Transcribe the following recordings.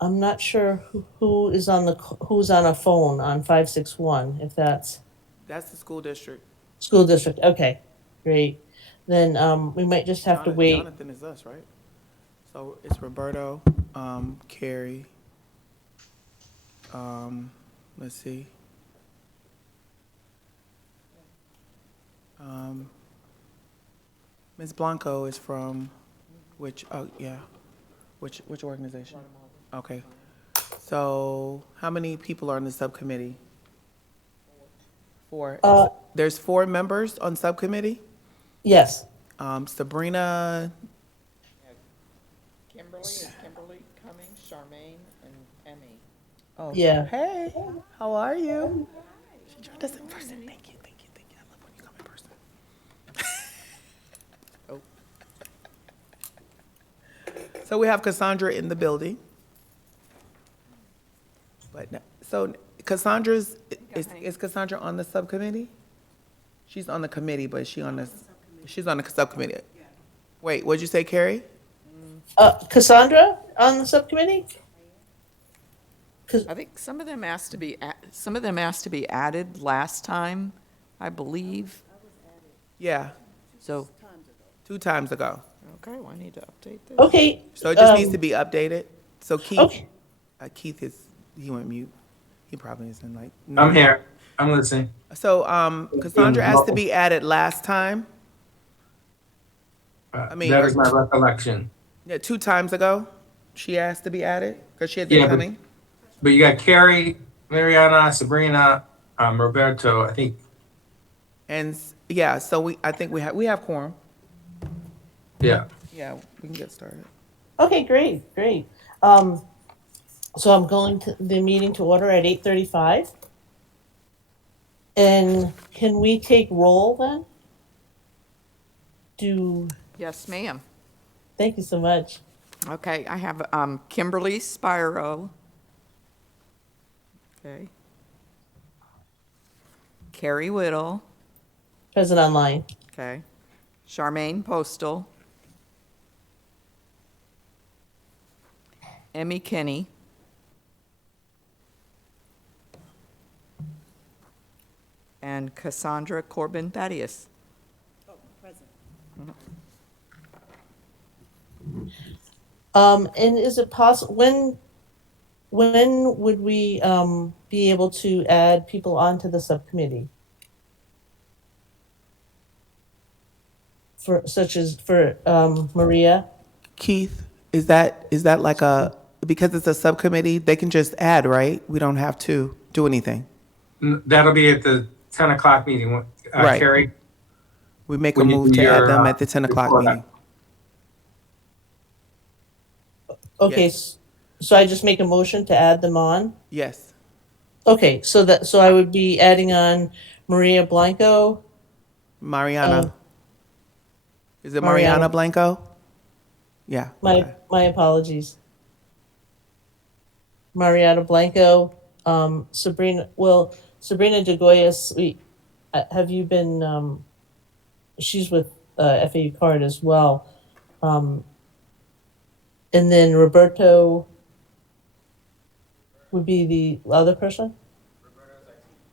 I'm not sure who is on who's on a phone on 561, if that's That's the school district. school district. Okay, great. Then we might just have to wait. Jonathan is us, right? So it's Roberto, Carrie. Um, let's see. Um, Ms. Blanco is from which? Oh, yeah. Which organization? Okay. So how many people are on the subcommittee? Four. Uh, There's four members on subcommittee. yes. Sabrina. Kimberly Cummings, Charmaine, and Emmy. Oh, Yeah. hey. How are you? She joined us in person. Thank you. Thank you. Thank you. I love when you come in person. Oh, So we have Cassandra in the building. So Cassandra's is Cassandra on the subcommittee? She's on the committee, but she's on the subcommittee. Wait, what'd you say, Carrie? Cassandra on the subcommittee? I think some of them asked to be added last time, I believe. Yeah, So, 2 times ago. okay, well, I need to update this. Okay. So it just needs to be updated. So Okay. Keith he went mute. He probably isn't like. I'm here. I'm listening. So Cassandra asked to be added last time. That is my recollection. Yeah, 2 times ago, she asked to be added because she had been Yeah, coming. but you got Carrie, Mariana, Sabrina, Roberto. I think. And yeah, so I think we have quorum. Yeah. Yeah, we can get started. Okay, great, great. So I'm going to the meeting to order at 8:35. And can we take roll then? Yes, ma'am. Thank you so much. Okay, I have Kimberly Spiro. Okay. Carrie Whittle. Present online. Okay. Charmaine Postal. Emmy Kinney. And Cassandra Corbin Thaddeus. And is it possible, when would we be able to add people onto the subcommittee? For Maria? Keith, is that like because it's a subcommittee, they can just add, right? We don't have to do anything. That'll be at the 10 o'clock meeting. Right. Carrie. We make a When you move do to add your, them at the 10 o'clock report. meeting. Okay, Yes. so I just make a motion to add them on? Yes. Okay, so I would be adding on Maria Blanco, Mariana. Is it Mariana. Mariana Blanco? Yeah. okay. my apologies. Mariana Blanco, Sabrina DeGoyas, have you been, she's with FAU Card as well. And then Roberto would be the other person?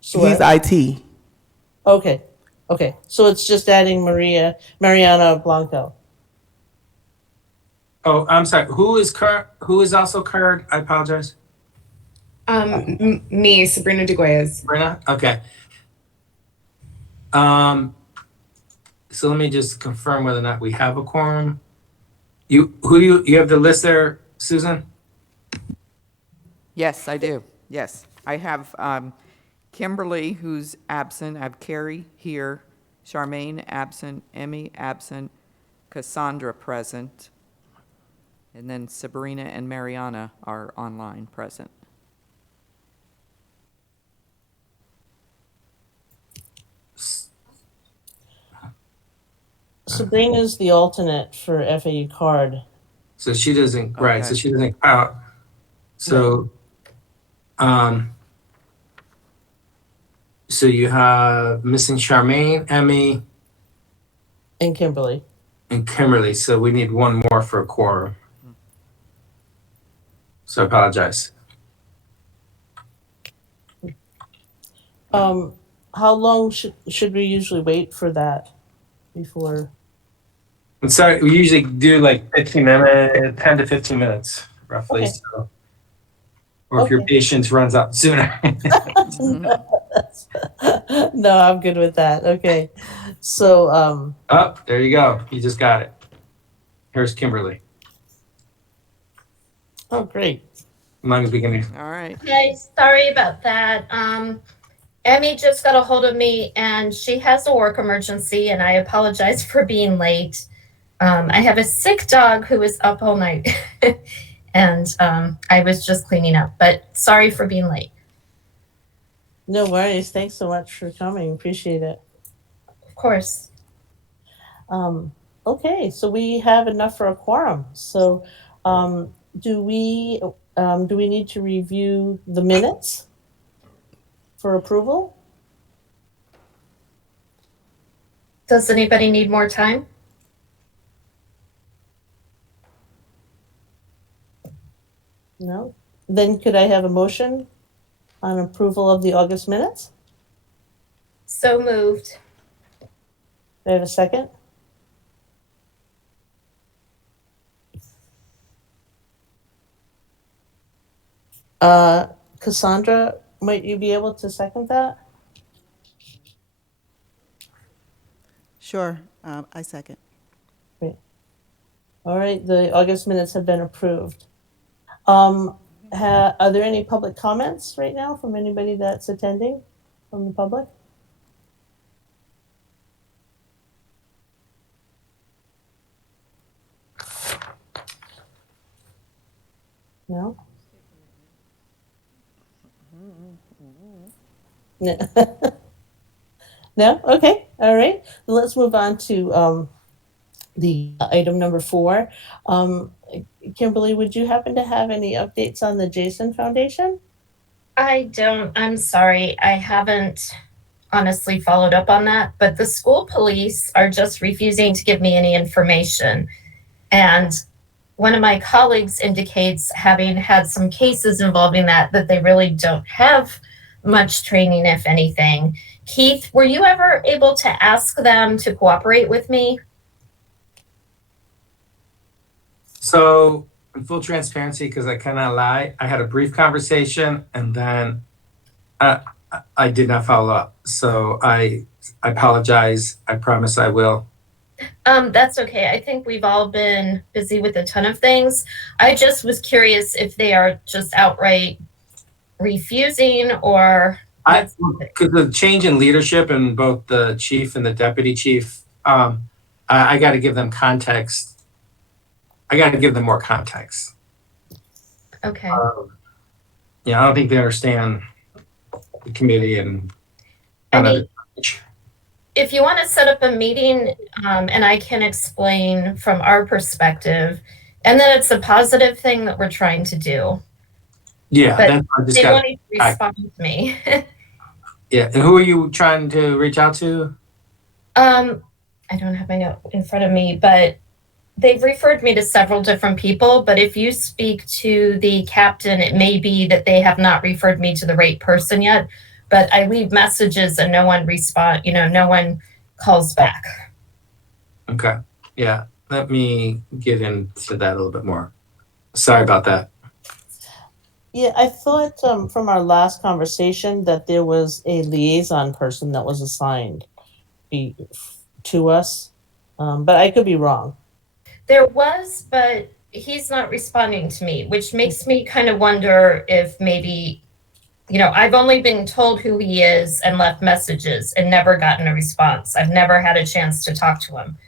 He's IT. Okay, so it's just adding Mariana Blanco. Oh, I'm sorry. Who is also Kurt? I apologize. Me, Sabrina DeGoyas. Sabrina? Okay. So let me just confirm whether or not we have a quorum. You have the list there, Susan? Yes, I do. Yes. I have Kimberly, who's absent. I have Carrie here. Charmaine absent. Emmy absent. Cassandra present. And then Sabrina and Mariana are online present. Sabrina's the alternate for FAU Card. So she doesn't, right, so Okay. she doesn't count. So, so you have missing Charmaine, Emmy, And Kimberly. and Kimberly. So we need one more for a quorum. So I apologize. How long should we usually wait for that before? I'm sorry, we usually do like 15 minutes, 10 to 15 minutes roughly. Okay. So, or if your Okay. patience runs out sooner. No, I'm good with that. Okay. So, Oh, there you go. You just got it. Here's Kimberly. oh, great. As long as we can. All right. Hey, sorry about that. Emmy just got a hold of me and she has a work emergency, and I apologize for being late. I have a sick dog who is up all night and I was just cleaning up, but sorry for being late. No worries. Thanks so much for coming. Appreciate it. Of course. Okay, so we have enough for a quorum. So, do we need to review the minutes for approval? Does anybody need more time? No? Then could I have a motion on approval of the August minutes? So moved. Do I have a second? Cassandra, might you be able to second that? Sure, I second. All right, the August minutes have been approved. Are there any public comments right now from anybody that's attending from the public? No? No? No? Okay, all right. Let's move on to the item number 4. Kimberly, would you happen to have any updates on the Jason Foundation? I don't. I'm sorry. I haven't honestly followed up on that, but the school police are just refusing to give me any information. And one of my colleagues indicates, having had some cases involving that they really don't have much training, if anything. Keith, were you ever able to ask them to cooperate with me? So, in full transparency, because I cannot lie, I had a brief conversation and then I did not follow up. So I apologize. I promise I will. That's okay. I think we've all been busy with a ton of things. I just was curious if they are just outright refusing, or Because the change in leadership in both the chief and the deputy chief, I got to give them context. I got to give them more context. okay. Yeah, I don't think they understand the committee and I kind of mean, if you want to set up a meeting, and I can explain from our perspective, and then it's a positive thing that we're trying to do. yeah, but that's I just They got. won't even respond to me. Yeah, and who are you trying to reach out to? I don't have my note in front of me, but they've referred me to several different people. But if you speak to the captain, it may be that they have not referred me to the right person yet. But I leave messages and no one no one calls back. Okay, yeah, let me get into that a little bit more. Sorry about that. Yeah, I thought from our last conversation that there was a liaison person that was assigned to us, but I could be wrong. There was, but he's not responding to me, which makes me kind of wonder if maybe, I've only been told who he is and left messages and never gotten a response. I've never had a chance to talk to him.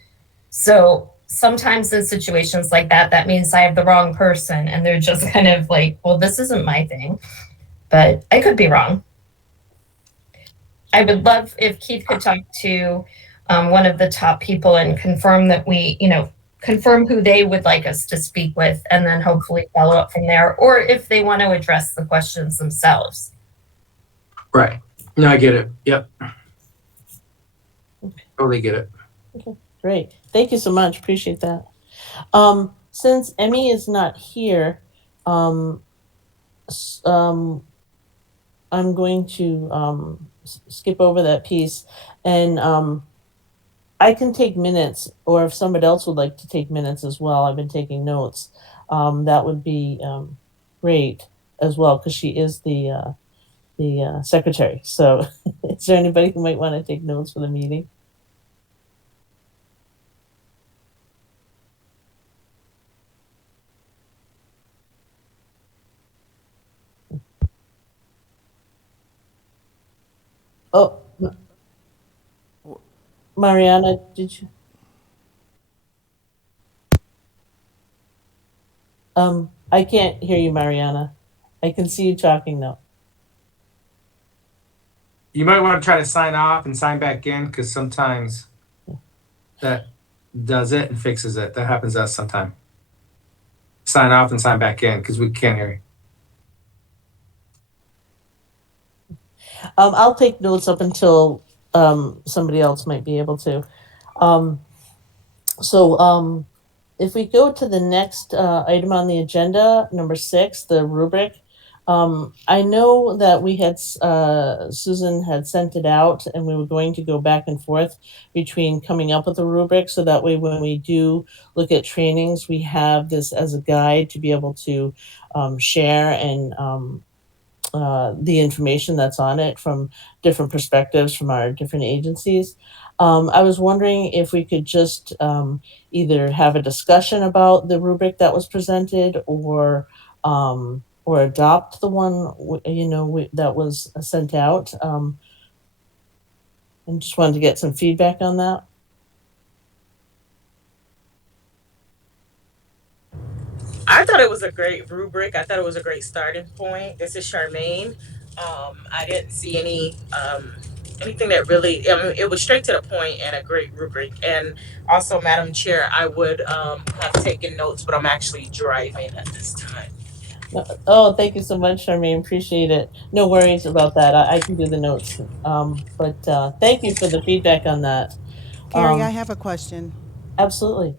So sometimes in situations like that, that means I have the wrong person and they're just kind of like, well, this isn't my thing, but I could be wrong. I would love if Keith could talk to one of the top people and confirm that confirm who they would like us to speak with, and then hopefully follow up from there, or if they want to address the questions themselves. Right. No, I get it. Yep. Totally get it. Great. Thank you so much. Appreciate that. Since Emmy is not here, I'm going to skip over that piece, and I can take minutes, or if somebody else would like to take minutes as well, I've been taking notes. That would be great as well, because she is the secretary. So, is there anybody who might want to take notes for the meeting? Oh, Mariana, did you? I can't hear you, Mariana. I can see you talking though. You might want to try to sign off and sign back in because sometimes that does it and fixes it. That happens to us sometime. Sign off and sign back in because we can't hear you. I'll take notes up until somebody else might be able to. Um, so, if we go to the next item on the agenda, number 6, the rubric. I know that we had Susan had sent it out, and we were going to go back and forth between coming up with a rubric, so that way when we do look at trainings, we have this as a guide to be able to share and the information that's on it from different perspectives from our different agencies. I was wondering if we could just either have a discussion about the rubric that was presented, or adopt the one that was sent out. And just wanted to get some feedback on that. I thought it was a great rubric. I thought it was a great starting point. This is Charmaine. I didn't see anything that really. I mean, it was straight to the point and a great rubric. And also, Madam Chair, I would have taken notes, but I'm actually driving at this time. Oh, thank you so much, Charmaine. Appreciate it. No worries about that. I can do the notes. But thank you for the feedback on that. Carrie, I Um, have a question. absolutely.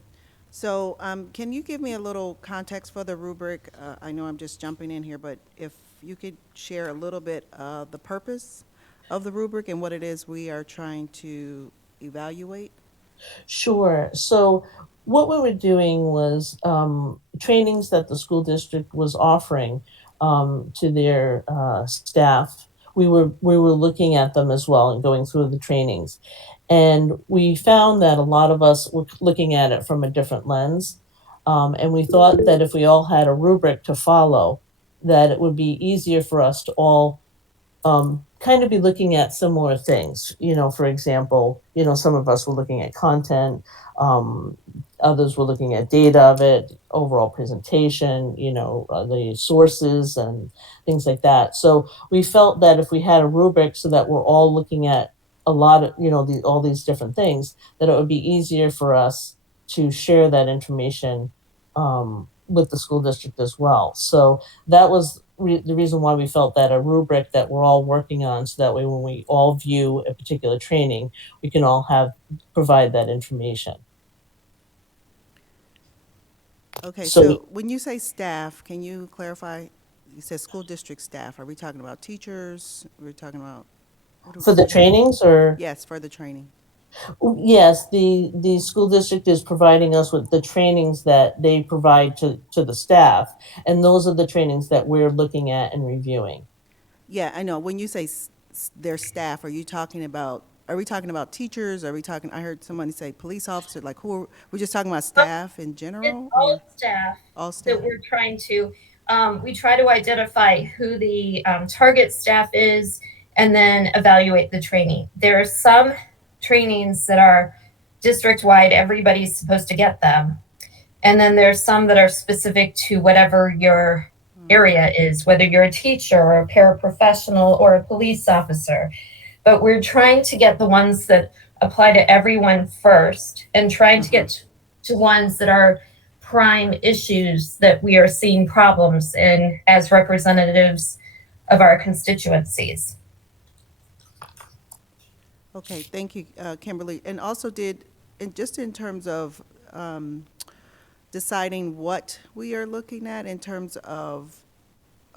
So, can you give me a little context for the rubric? I know I'm just jumping in here, but if you could share a little bit of the purpose of the rubric and what it is we are trying to evaluate? Sure. So what we were doing was trainings that the school district was offering to their staff. We were looking at them as well and going through the trainings, and we found that a lot of us were looking at it from a different lens, and we thought that if we all had a rubric to follow, that it would be easier for us to all kind of be looking at similar things. For example, some of us were looking at content, um, others were looking at data of it, overall presentation, the sources and things like that. So we felt that if we had a rubric so that we're all looking at a lot of, all these different things, that it would be easier for us to share that information with the school district as well. So that was the reason why we felt that a rubric that we're all working on, so that way when we all view a particular training, we can all provide that information. Okay, So so when you say staff, can you clarify? You said school district staff. Are we talking about teachers? Are we talking about? for the trainings, or Yes, for the training. yes, the school district is providing us with the trainings that they provide to the staff, and those are the trainings that we're looking at and reviewing. Yeah, I know. When you say their staff, are we talking about teachers? Are we talking, I heard somebody say police officer, like we're just talking about staff in It's general all or staff all that staff? we're trying to, we try to identify who the target staff is and then evaluate the training. There are some trainings that are district wide, everybody's supposed to get them. And then there's some that are specific to whatever your area is, whether you're a teacher or a paraprofessional or a police officer. But we're trying to get the ones that apply to everyone first and trying to get to ones that are prime issues that we are seeing problems in as representatives of our constituencies. Okay, thank you, Kimberly. And also and just in terms of deciding what we are looking at in terms of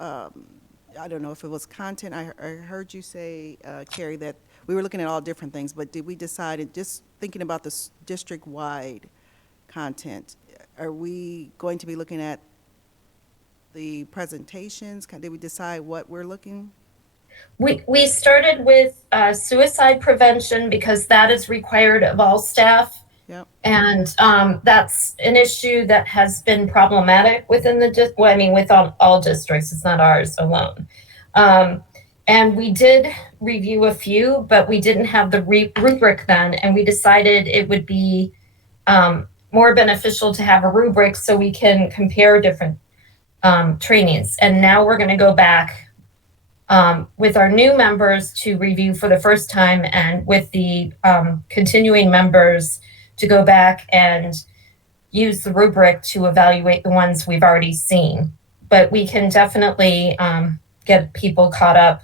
I don't know if it was content. I heard you say, Carrie, that we were looking at all different things, but did we decide, just thinking about this district-wide content, are we going to be looking at the presentations? Did we decide what we're looking? We started with suicide prevention because that is required of all staff. Yep. And that's an issue that has been problematic within the, well, I mean, with all districts, it's not ours alone. And we did review a few, but we didn't have the rubric then. And we decided it would be more beneficial to have a rubric so we can compare different trainings. And now we're going to go back with our new members to review for the first time, and with the continuing members to go back and use the rubric to evaluate the ones we've already seen. But we can definitely get people caught up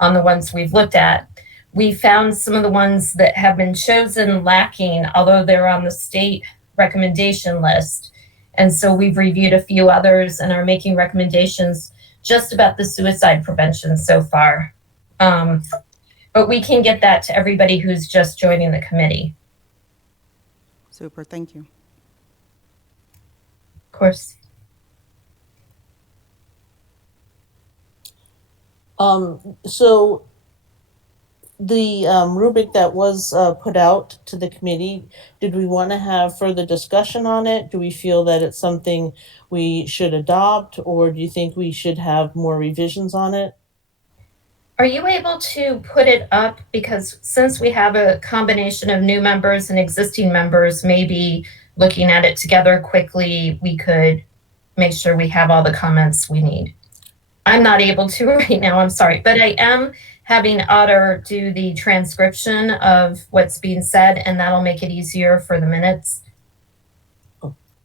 on the ones we've looked at. We found some of the ones that have been chosen lacking, although they're on the state recommendation list. And so we've reviewed a few others and are making recommendations just about the suicide prevention so far. But we can get that to everybody who's just joining the committee. Super, thank you. Of course. So the rubric that was put out to the committee, did we want to have further discussion on it? Do we feel that it's something we should adopt, or do you think we should have more revisions on it? Are you able to put it up? Because since we have a combination of new members and existing members, maybe looking at it together quickly, we could make sure we have all the comments we need. I'm not able to right now, I'm sorry, but I am having Otter do the transcription of what's being said, and that'll make it easier for the minutes.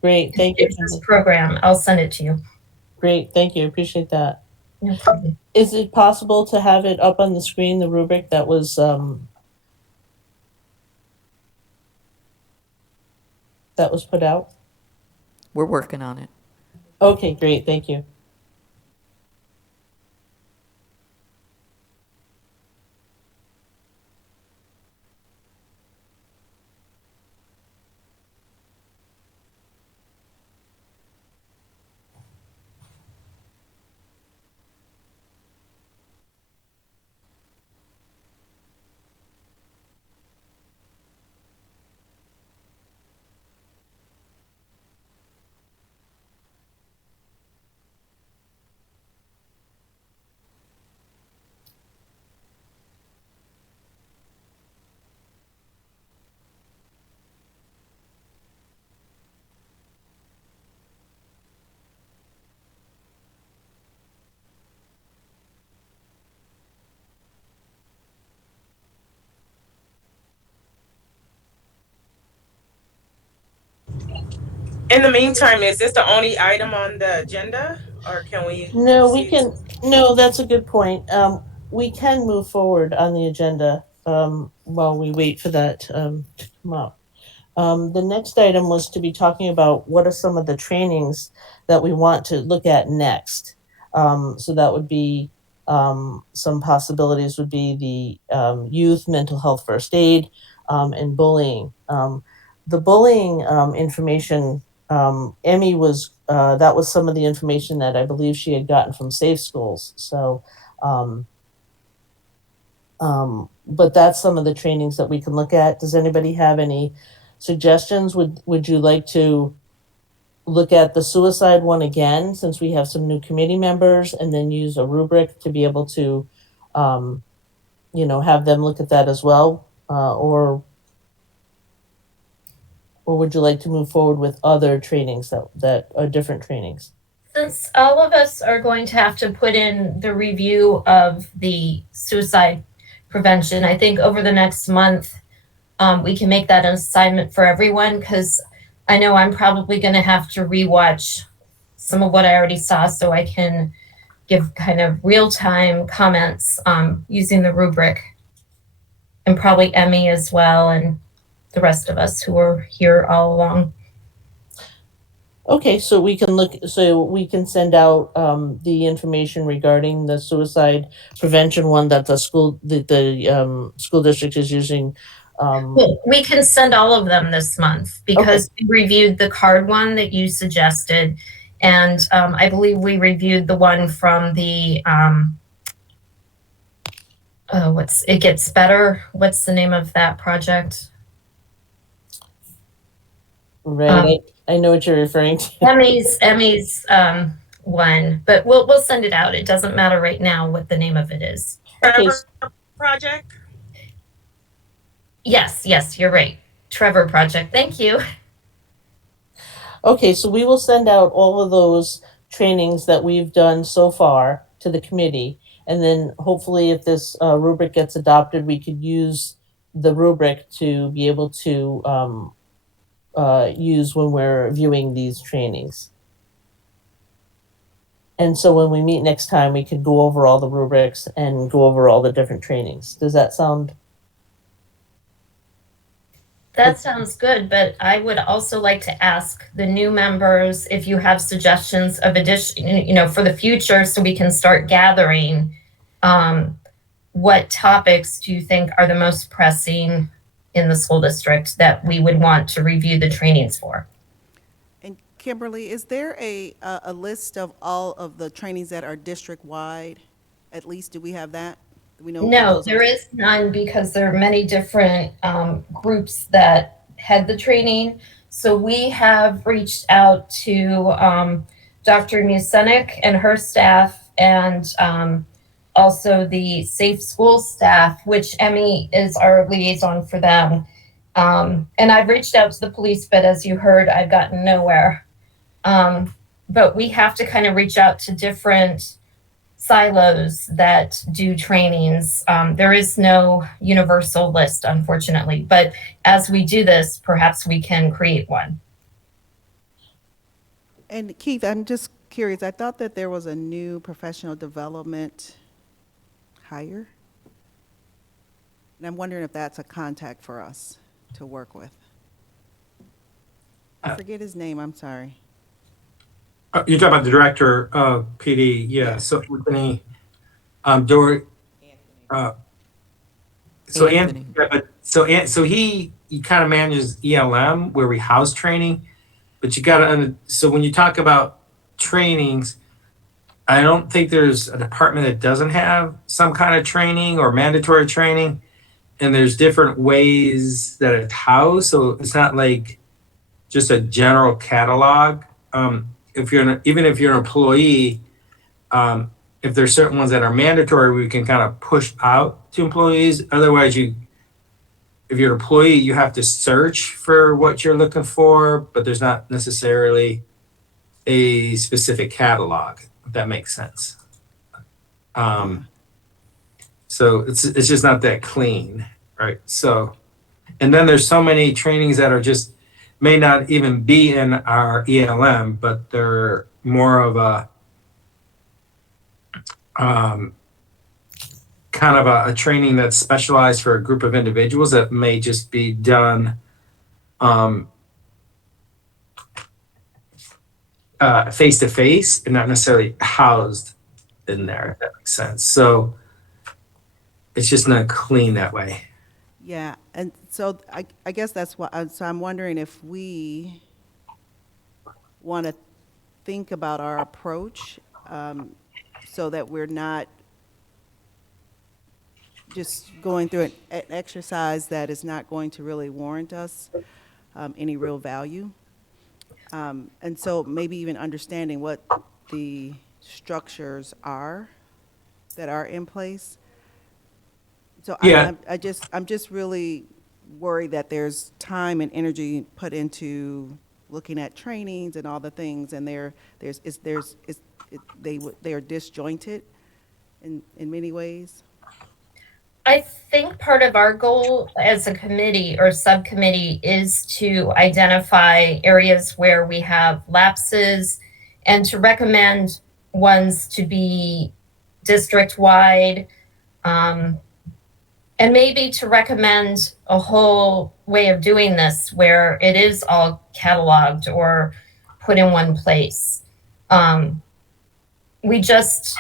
Great, thank you. It's this program, I'll send it to you. Great, thank you, appreciate that. No problem. Is it possible to have it up on the screen, the rubric that was put out? We're working on it. Okay, great, thank you. In the meantime, is this the only item on the agenda, or can we No, we proceed? can, no, that's a good point. We can move forward on the agenda while we wait for that to come up. The next item was to be talking about what are some of the trainings that we want to look at next. So that would be some possibilities would be the youth mental health first aid and bullying. The bullying information, Emmy was that was some of the information that I believe she had gotten from Safe Schools. So, but that's some of the trainings that we can look at. Does anybody have any suggestions? Would you like to look at the suicide one again, since we have some new committee members, and then use a rubric to be able to, have them look at that as well? Or would you like to move forward with other trainings that are different trainings? Since all of us are going to have to put in the review of the suicide prevention, I think over the next month, we can make that an assignment for everyone, because I know I'm probably going to have to rewatch some of what I already saw so I can give kind of real-time comments using the rubric, and probably Emmy as well, and the rest of us who are here all along. Okay, so we can send out the information regarding the suicide prevention one that the school district is using. Well, we can send all of them this month Okay, because we reviewed the card one that you suggested. And I believe we reviewed the one from the, It Gets Better. What's the name of that project? right. Um, I know what you're referring to. Emmy's one, but we'll send it out. It doesn't matter right now what the name of it is. Okay, Trevor Project. Yes, you're right. Trevor Project. Thank you. okay, so we will send out all of those trainings that we've done so far to the committee. And then hopefully if this rubric gets adopted, we could use the rubric to be able to use when we're viewing these trainings. And so when we meet next time, we could go over all the rubrics and go over all the different trainings. Does that sound? That sounds good, but I would also like to ask the new members if you have suggestions of addition, for the future, so we can start gathering. What topics do you think are the most pressing in the school district that we would want to review the trainings for? And Kimberly, is there a list of all of the trainings that are district-wide? At least, do we have that? Do we know what No, those are? there is none because there are many different groups that had the training. So we have reached out to Dr. Musenik and her staff, and also the Safe School staff, which Emmy is our liaison for them. And I've reached out to the police, but as you heard, I've gotten nowhere. But we have to kind of reach out to different silos that do trainings. There is no universal list, unfortunately, but as we do this, perhaps we can create one. And Keith, I'm just curious, I thought that there was a new professional development hire. And I'm wondering if that's a contact for us to work with. I forget his name, I'm sorry. You're talking about the director of PD, yeah, Yeah. so Anthony, Dory, so Anthony. Anthony, yeah, but, so he kind of manages ELM where we house training, but you gotta, so when you talk about trainings, I don't think there's a department that doesn't have some kind of training or mandatory training. And there's different ways that it's housed, so it's not like just a general catalog. If you're even if you're an employee, if there's certain ones that are mandatory, we can kind of push out to employees. Otherwise, if you're an employee, you have to search for what you're looking for, but there's not necessarily a specific catalog, if that makes sense. So it's just not that clean, right? So, and then there's so many trainings that are just may not even be in our ELM, but they're more of a kind of a training that's specialized for a group of individuals that may just be done face to face and not necessarily housed in there, if that makes sense. So it's just not clean that way. Yeah, and so I guess that's what, so I'm wondering if we want to think about our approach so that we're not just going through an exercise that is not going to really warrant us any real value. And so maybe even understanding what the structures are that are in place. So Yeah. I'm just really worried that there's time and energy put into looking at trainings and all the things, and they are disjointed in many ways. I think part of our goal as a committee or subcommittee is to identify areas where we have lapses and to recommend ones to be district-wide, and maybe to recommend a whole way of doing this where it is all cataloged or put in one place. We just,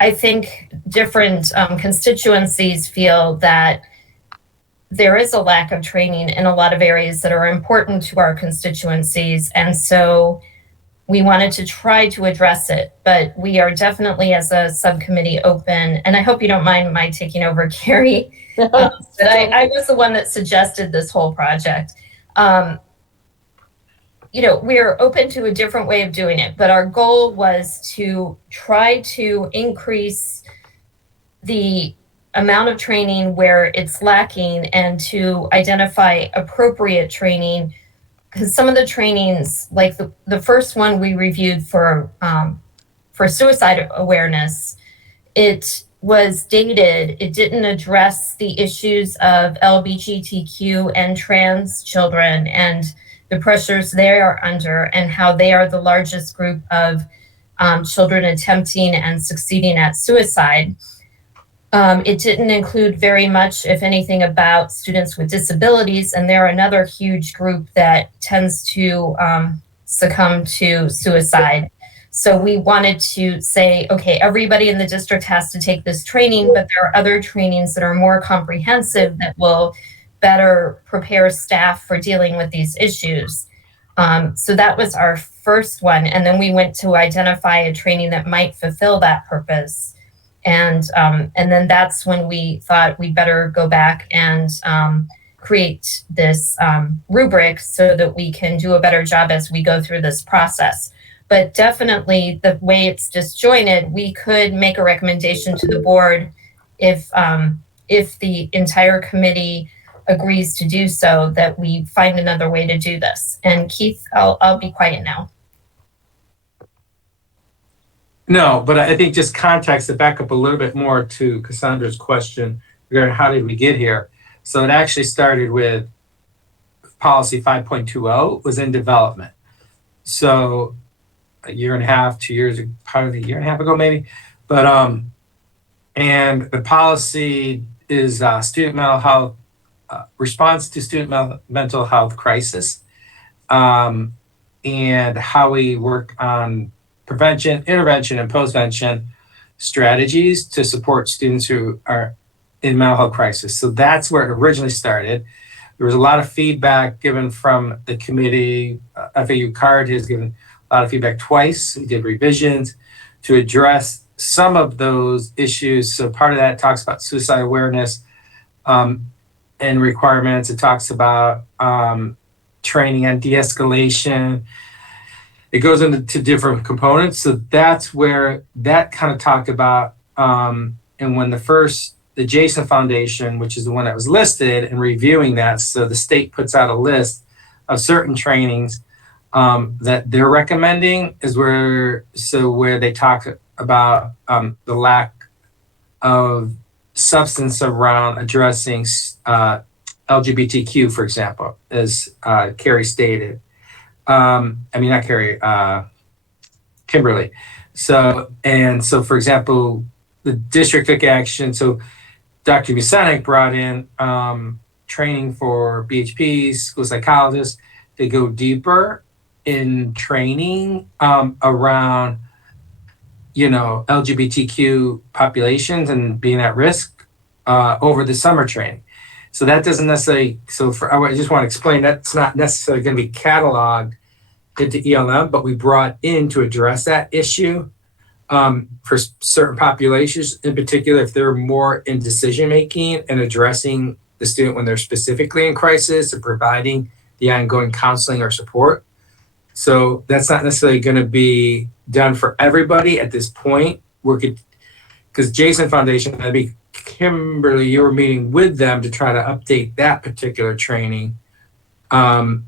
I think different constituencies feel that there is a lack of training in a lot of areas that are important to our constituencies. And so we wanted to try to address it, but we are definitely, as a subcommittee, open. And I hope you don't mind my taking over, Carrie. But I was the one that suggested this whole project. We're open to a different way of doing it, but our goal was to try to increase the amount of training where it's lacking and to identify appropriate training. Because some of the trainings, like the first one we reviewed for suicide awareness, it was dated. It didn't address the issues of LGBTQ and trans children and the pressures they are under and how they are the largest group of children attempting and succeeding at suicide. It didn't include very much, if anything, about students with disabilities, and they're another huge group that tends to succumb to suicide. So we wanted to say, okay, everybody in the district has to take this training, but there are other trainings that are more comprehensive that will better prepare staff for dealing with these issues. So that was our first one. And then we went to identify a training that might fulfill that purpose. And then that's when we thought we better go back and create this rubric so that we can do a better job as we go through this process. But definitely the way it's disjointed, we could make a recommendation to the board if the entire committee agrees to do so, that we find another way to do this. And Keith, I'll be quiet now. No, but I think just context to back up a little bit more to Cassandra's question regarding how did we get here. So it actually started with policy 5.20 was in development. So a year and a half, 2 years, probably a year and a half ago maybe. But and the policy is student mental health, response to student mental health crisis, and how we work on prevention, intervention, and postvention strategies to support students who are in mental health crisis. So that's where it originally started. There was a lot of feedback given from the committee. FAU CARD has given a lot of feedback twice. We did revisions to address some of those issues. So part of that talks about suicide awareness and requirements. It talks about training on de-escalation. It goes into different components. So that's where that kind of talked about. And when the Jason Foundation, which is the one that was listed, and reviewing that, so the state puts out a list of certain trainings that they're recommending, is where they talk about the lack of substance around addressing LGBTQ, for example, as Carrie stated. Not Carrie, Kimberly. So, for example, the district took action. So Dr. Musanek brought in training for BHPs, school psychologists, to go deeper in training around, LGBTQ populations and being at risk over the summer training. So that doesn't necessarily, I just want to explain that's not necessarily going to be cataloged into ELM, but we brought in to address that issue for certain populations, in particular, if they're more in decision-making and addressing the student when they're specifically in crisis and providing the ongoing counseling or support. So that's not necessarily going to be done for everybody at this point. Because Jason Foundation, that'd be Kimberly, you were meeting with them to try to update that particular training. So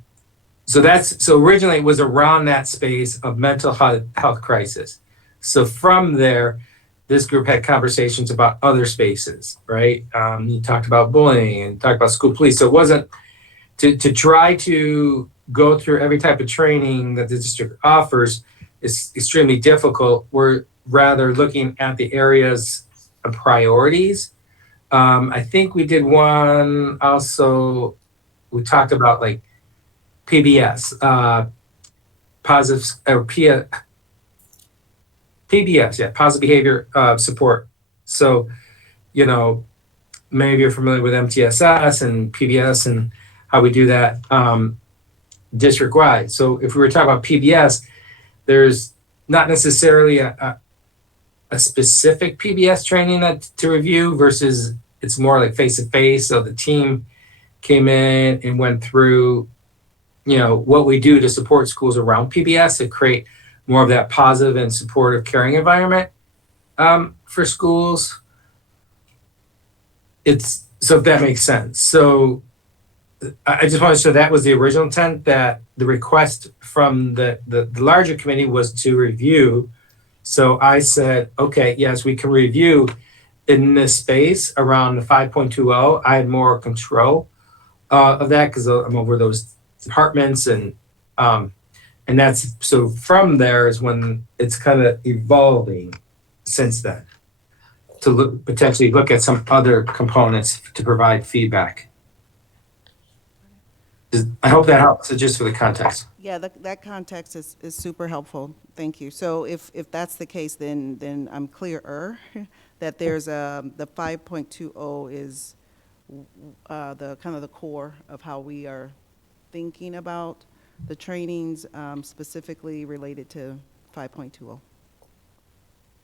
originally it was around that space of mental health crisis. So from there, this group had conversations about other spaces, right? You talked about bullying and talked about school police. So it wasn't to try to go through every type of training that the district offers is extremely difficult. We're rather looking at the areas of priorities. I think we did one also, we talked about like PBS, positive or PBS, yeah, positive behavior support. So, you know, many of you are familiar with MTSS and PBS and how we do that district wide. So if we were talking about PBS, there's not necessarily a specific PBS training that to review versus it's more like face to face. So the team came in and went through, what we do to support schools around PBS to create more of that positive and supportive caring environment for schools. It's so if that makes sense. So I just want to show that was the original intent, that the request from the larger committee was to review. So I said, okay, yes, we can review in this space around the 5.20. I had more control of that because I'm over those departments and that's so from there is when it's kind of evolving since then to potentially look at some other components to provide feedback. I hope that helps, just for the context. Yeah, that context is super helpful. Thank you. So if that's the case, then I'm clearer that there's the 5.20 is the kind of the core of how we are thinking about the trainings specifically related to 5.20.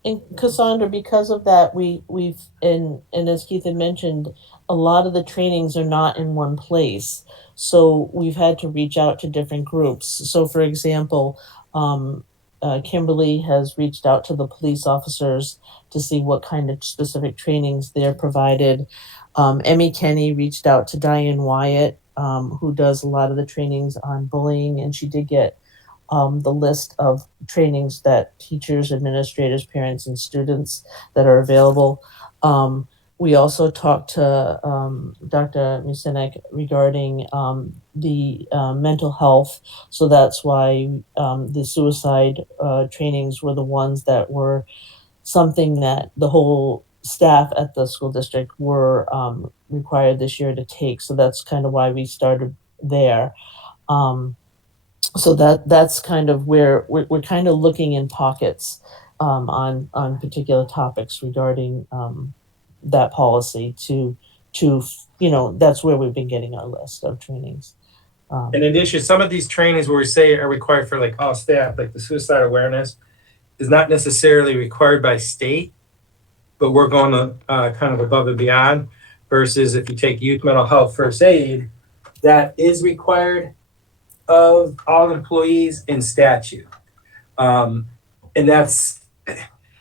And Cassandra, because of that, we've and as Keith had mentioned, a lot of the trainings are not in one place. So we've had to reach out to different groups. So for example, Kimberly has reached out to the police officers to see what kind of specific trainings they're provided. Emmy Kenny reached out to Diane Wyatt, who does a lot of the trainings on bullying, and she did get the list of trainings that teachers, administrators, parents, and students that are available. We also talked to Dr. Musenek regarding the mental health. So that's why the suicide trainings were the ones that were something that the whole staff at the school district were required this year to take. So that's kind of why we started there. So that's kind of where we're kind of looking in pockets on particular topics regarding that policy to that's where we've been getting our list of trainings. In addition, some of these trainings where we say are required for like all staff, like the suicide awareness, is not necessarily required by state, but we're going to kind of above and beyond. Versus if you take youth mental health first aid, that is required of all employees in statute. And that's,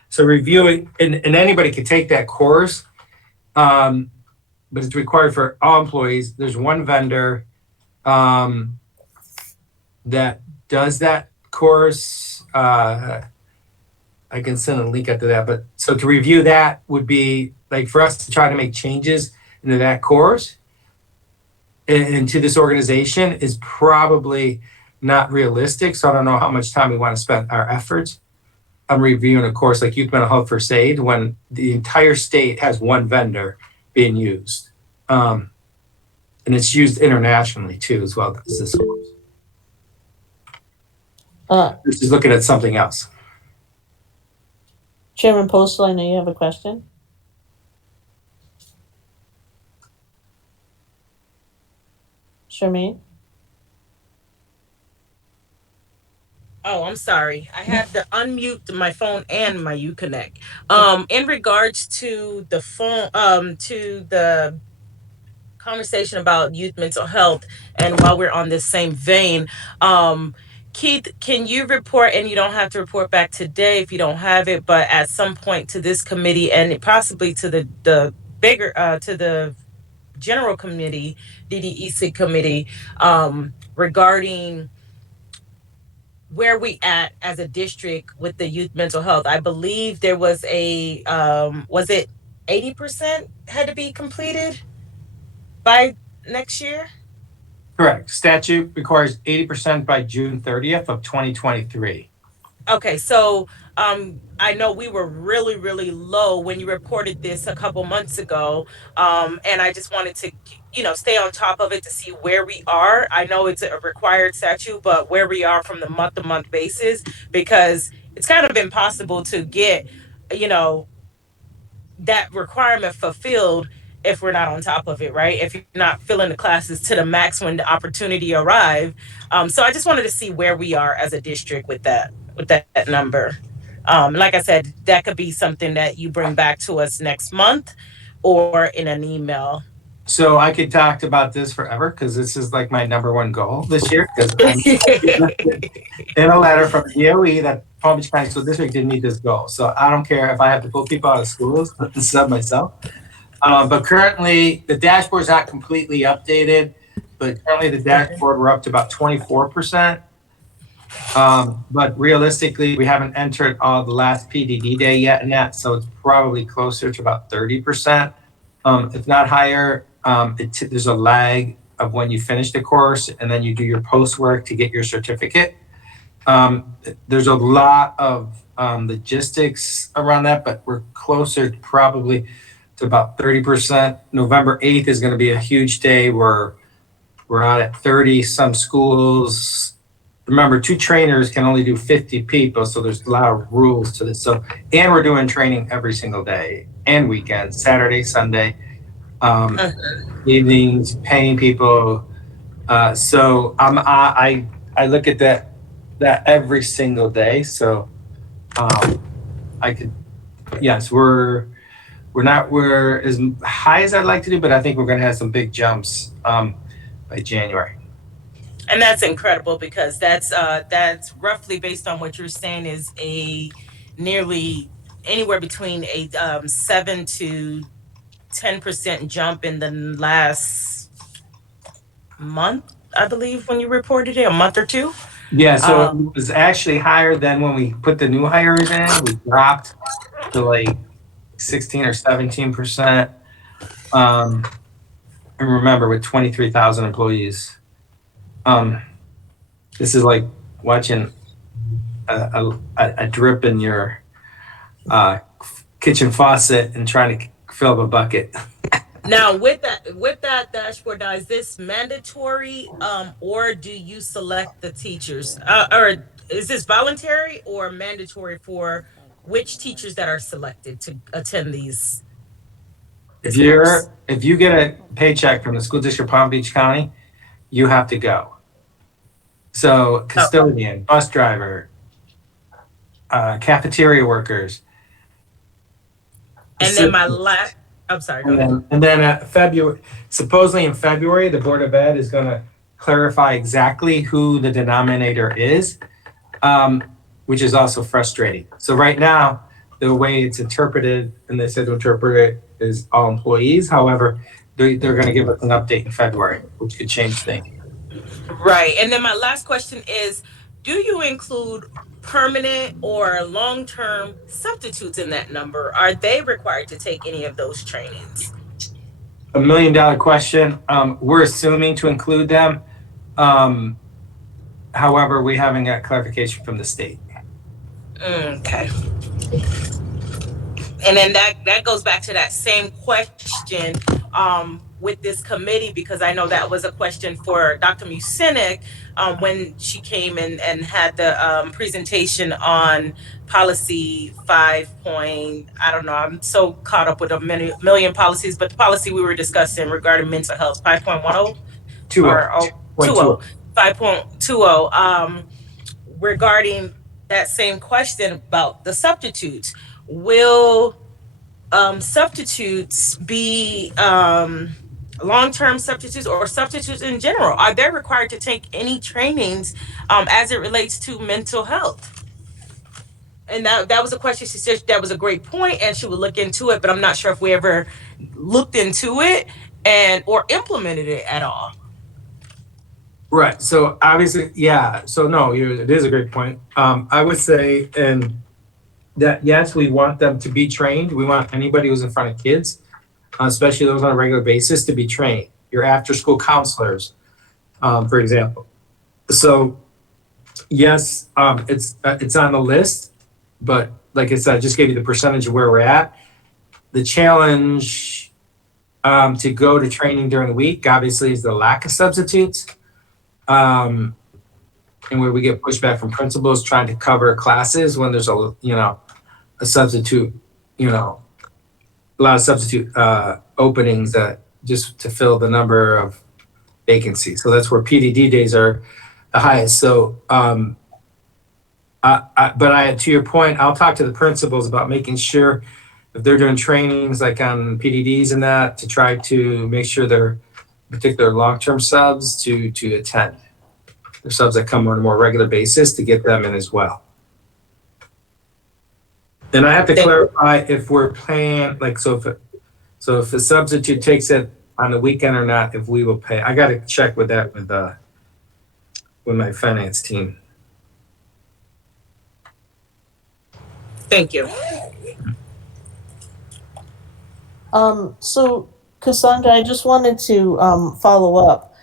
so reviewing, and anybody could take that course, but it's required for all employees. There's one vendor that does that course. I can send a link after that, but so to review that would be like for us to try to make changes into that course into this organization is probably not realistic. So I don't know how much time we want to spend our efforts on reviewing a course like youth mental health first aid when the entire state has one vendor being used. And it's used internationally too, as well as this course. This is looking at something else. Chairman Postal, I know you have a question. Charmaine? Oh, I'm sorry. I had to unmute my phone and my Uconnect. In regards to the phone, to the conversation about youth mental health, and while we're on this same vein, Keith, can you report, and you don't have to report back today if you don't have it, but at some point to this committee and possibly to the bigger, to the general committee, DDEC committee, regarding where we at as a district with the youth mental health? I believe there was was it 80% had to be completed by next year? Correct. Statute requires 80% by June 30th of 2023. Okay, so I know we were really, really low when you reported this a couple months ago. And I just wanted to, stay on top of it to see where we are. I know it's a required statute, but where we are from the month to month basis, because it's kind of impossible to get, you know, that requirement fulfilled if we're not on top of it, right? If you're not filling the classes to the max when the opportunity arrive. So I just wanted to see where we are as a district with that number. Like I said, that could be something that you bring back to us next month or in an email. So I could talk about this forever because this is like my number one goal this year because I'm in a letter from DOE that Palm Beach County School District didn't meet this goal. So I don't care if I have to pull people out of schools and sub myself. But currently, the dashboard's not completely updated, but currently the dashboard, we're up to about 24%. But realistically, we haven't entered all the last PDD day yet in that, so it's probably closer to about 30%, if not higher. There's a lag of when you finish the course and then you do your post work to get your certificate. There's a lot of logistics around that, but we're closer probably to about 30%. November 8th is going to be a huge day where we're out at 30 some schools. Remember, 2 trainers can only do 50 people, so there's a lot of rules to this. So, and we're doing training every single day and weekends, Saturday, Sunday, evenings, paying people. So I look at that every single day. So I could, yes, we're as high as I'd like to do, but I think we're going to have some big jumps by January. And that's incredible because that's roughly based on what you're saying is a nearly anywhere between a 7 to 10% jump in the last month, I believe, when you reported it, a month or two. Yeah, so it was actually higher than when we put the new hires in. We dropped to like 16 or 17%. And remember, with 23,000 employees, this is like watching a drip in your kitchen faucet and trying to fill up a bucket. Now, with that dashboard, now is this mandatory, or do you select the teachers, or is this voluntary or mandatory for which teachers that are selected to attend these? If you get a paycheck from the school district of Palm Beach County, you have to go. So custodian, bus driver, cafeteria workers. And then my last, I'm sorry, go ahead. And then February, supposedly in February, the Board of Ed is going to clarify exactly who the denominator is, which is also frustrating. So right now, the way it's interpreted, and they said to interpret it, is all employees. However, they're going to give us an update in February, which could change things. Right. And then my last question is, do you include permanent or long-term substitutes in that number? Are they required to take any of those trainings? $1 million question. We're assuming to include them. However, we haven't got clarification from the state. Okay. And then that goes back to that same question with this committee, because I know that was a question for Dr. Mucinek when she came and had the presentation on policy 5 point, I don't know, I'm so caught up with a million policies, but the policy we were discussing regarding mental health, 5.10 or 5.20, regarding that same question about the substitutes. Will substitutes be long-term substitutes or substitutes in general? Are they required to take any trainings as it relates to mental health? And that was a question. She said that was a great point and she would look into it, but I'm not sure if we ever looked into it or implemented it at all. Right. So obviously, yeah. So no, it is a great point. I would say, and that yes, we want them to be trained. We want anybody who's in front of kids, especially those on a regular basis, to be trained. Your after-school counselors, for example. So yes, it's on the list, but like I said, I just gave you the percentage of where we're at. The challenge to go to training during the week, obviously, is the lack of substitutes. And where we get pushback from principals trying to cover classes when there's a substitute, a lot of substitute openings that just to fill the number of vacancies. So that's where PDD days are the highest. So, to your point, I'll talk to the principals about making sure if they're doing trainings like on PDDs and that, to try to make sure they're particular long-term subs to attend. They're subs that come on a more regular basis to get them in as well. And I have to clarify if we're paying, like, so if a substitute takes it on the weekend or not, if we will pay. I got to check with that with my finance team. Thank you. So Cassandra, I just wanted to follow up,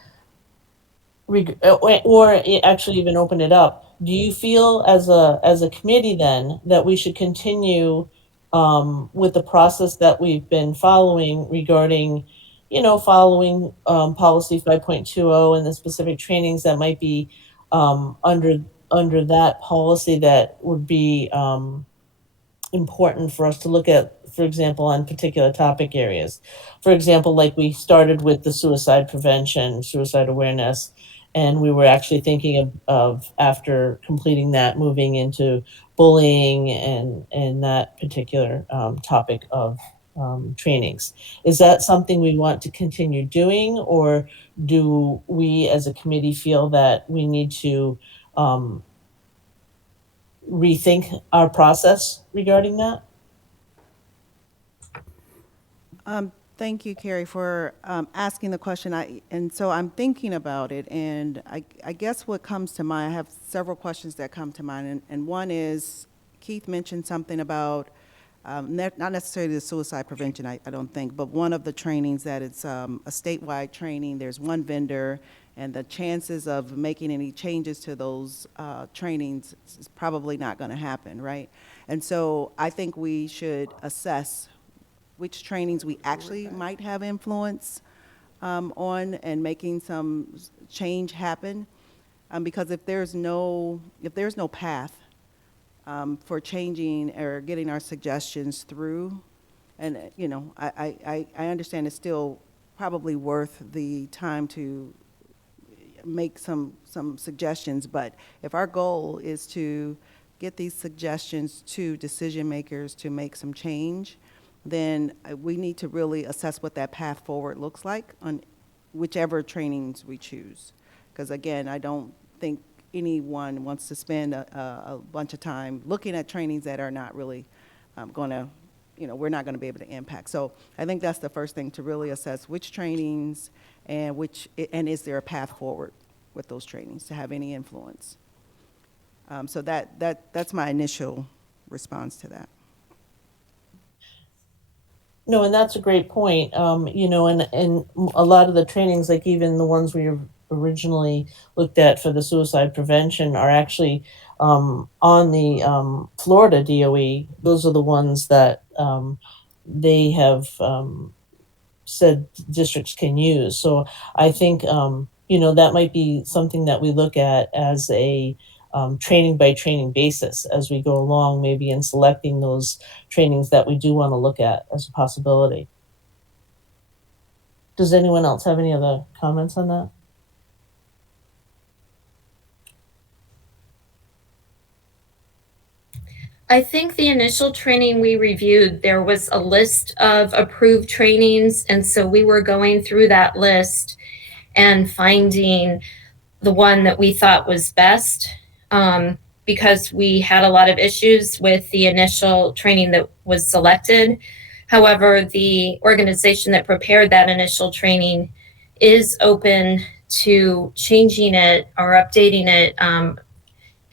or actually even open it up. Do you feel as a committee then that we should continue with the process that we've been following regarding, following policy 5.20 and the specific trainings that might be under that policy that would be important for us to look at, for example, on particular topic areas. For example, like we started with the suicide prevention, suicide awareness, and we were actually thinking of after completing that, moving into bullying and that particular topic of trainings. Is that something we want to continue doing, or do we as a committee feel that we need to rethink our process regarding that? Thank you, Carrie, for asking the question. And so I'm thinking about it, and I guess what comes to mind, I have several questions that come to mind, and one is, Keith mentioned something about, not necessarily the suicide prevention, I don't think, but one of the trainings that it's a statewide training, there's one vendor, and the chances of making any changes to those trainings is probably not going to happen, right? And so I think we should assess which trainings we actually might have influence on and making some change happen. Because if there's no path for changing or getting our suggestions through, and I understand it's still probably worth the time to make some suggestions, but if our goal is to get these suggestions to decision makers to make some change, then we need to really assess what that path forward looks like on whichever trainings we choose. Because again, I don't think anyone wants to spend a bunch of time looking at trainings that are not really going to, we're not going to be able to impact. So I think that's the first thing, to really assess which trainings and is there a path forward with those trainings to have any influence. So that's my initial response to that. No, and that's a great point. And a lot of the trainings, like even the ones we originally looked at for the suicide prevention, are actually on the Florida DOE. Those are the ones that they have said districts can use. So I think, that might be something that we look at as a training by training basis as we go along, maybe in selecting those trainings that we do want to look at as a possibility. Does anyone else have any other comments on that? I think the initial training we reviewed, there was a list of approved trainings. And so we were going through that list and finding the one that we thought was best, because we had a lot of issues with the initial training that was selected. However, the organization that prepared that initial training is open to changing it or updating it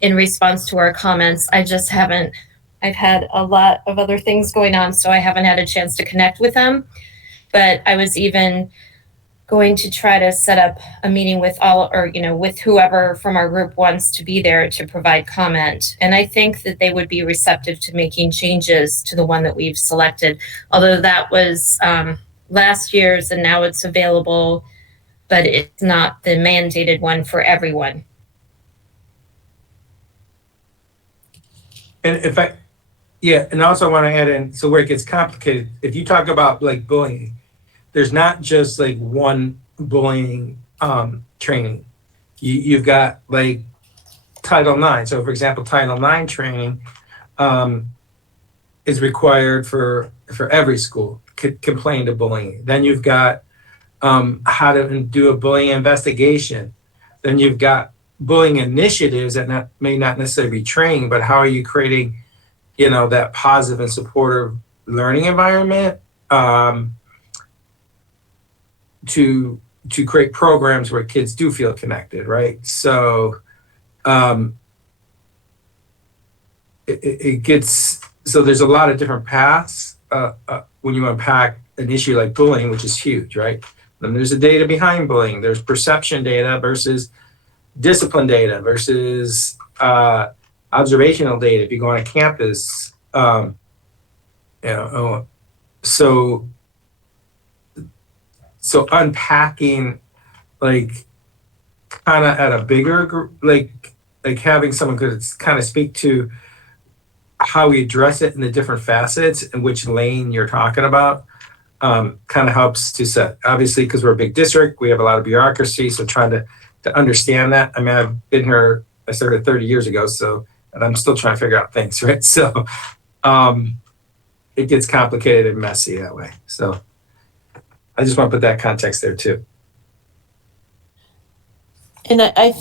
in response to our comments. I've had a lot of other things going on, so I haven't had a chance to connect with them. But I was even going to try to set up a meeting with all, or, with whoever from our group wants to be there to provide comment. And I think that they would be receptive to making changes to the one that we've selected, although that was last year's and now it's available, but it's not the mandated one for everyone. And if I, yeah, and also I want to add in, so where it gets complicated, if you talk about like bullying, there's not just like one bullying training. You've got like Title IX. So for example, Title IX training is required for every school complaint of bullying. Then you've got how to do a bullying investigation. Then you've got bullying initiatives that may not necessarily be training, but how are you creating, that positive and supportive learning environment to create programs where kids do feel connected, right? So it gets, so there's a lot of different paths when you unpack an issue like bullying, which is huge, right? Then there's the data behind bullying. There's perception data versus discipline data versus observational data if you go on a campus. So unpacking, like, kind of at a bigger group, like having someone could kind of speak to how we address it in the different facets and which lane you're talking about, kind of helps to set. Obviously, because we're a big district, we have a lot of bureaucracy. So trying to understand that. I mean, I've been here, I started 30 years ago, and I'm still trying to figure out things, right? So it gets complicated and messy that way. So I just want to put that context there too. And I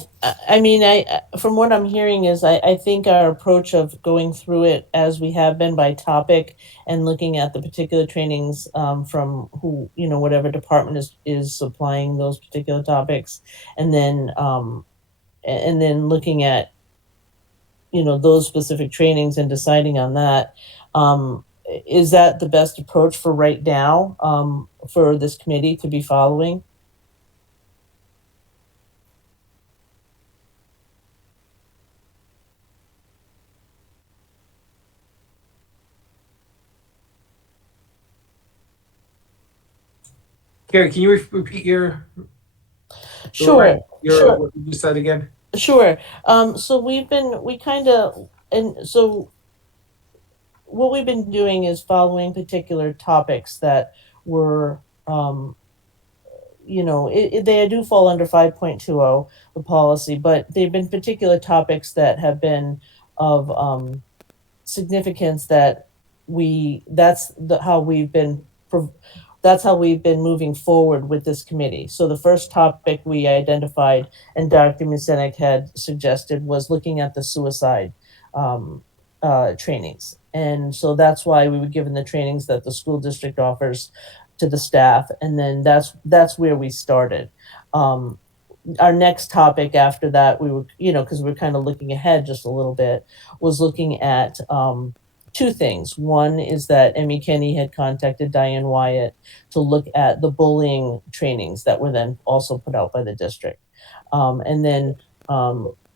mean, from what I'm hearing is I think our approach of going through it as we have been by topic and looking at the particular trainings from who, whatever department is supplying those particular topics, and then looking at, those specific trainings and deciding on that. Is that the best approach for right now for this committee to be following? Carrie, can you repeat your Sure. what you said again? Sure. So what we've been doing is following particular topics that were, they do fall under 5.20, the policy, but they've been particular topics that have been of significance that that's how we've been moving forward with this committee. So the first topic we identified and Dr. Musenik had suggested was looking at the suicide trainings. And so that's why we were given the trainings that the school district offers to the staff. And then that's where we started. Our next topic after that, we were, because we're kind of looking ahead just a little bit, was looking at two things. One is that Emmy Kenny had contacted Diane Wyatt to look at the bullying trainings that were then also put out by the district. And then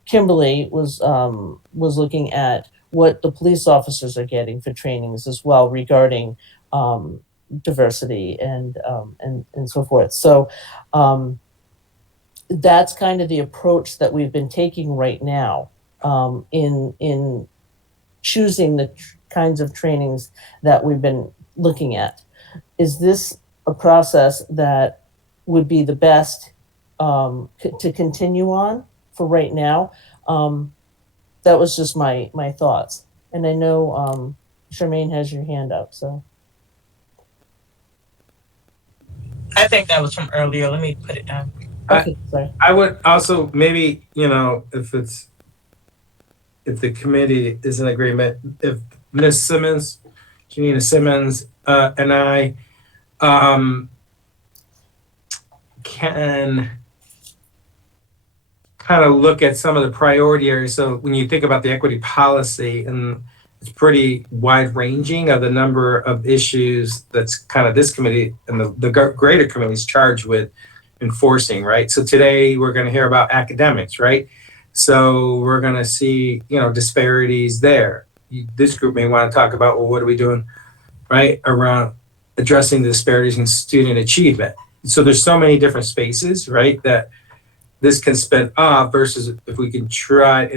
Kimberly was looking at what the police officers are getting for trainings as well regarding diversity and so forth. So that's kind of the approach that we've been taking right now in choosing the kinds of trainings that we've been looking at. Is this a process that would be the best to continue on for right now? That was just my thoughts. And I know Charmaine has your hand up, so. I think that was from earlier. Let me put it down. Okay, sorry. I would also maybe, if the committee is in agreement, if Ms. Simmons, Janina Simmons, and I can kind of look at some of the priority areas. So when you think about the equity policy, and it's pretty wide ranging of the number of issues that's kind of this committee and the greater committee is charged with enforcing, right? So today we're going to hear about academics, right? So we're going to see, disparities there. This group may want to talk about, well, what are we doing, right, around addressing the disparities in student achievement. So there's so many different spaces, right, that this can spin off versus if we can try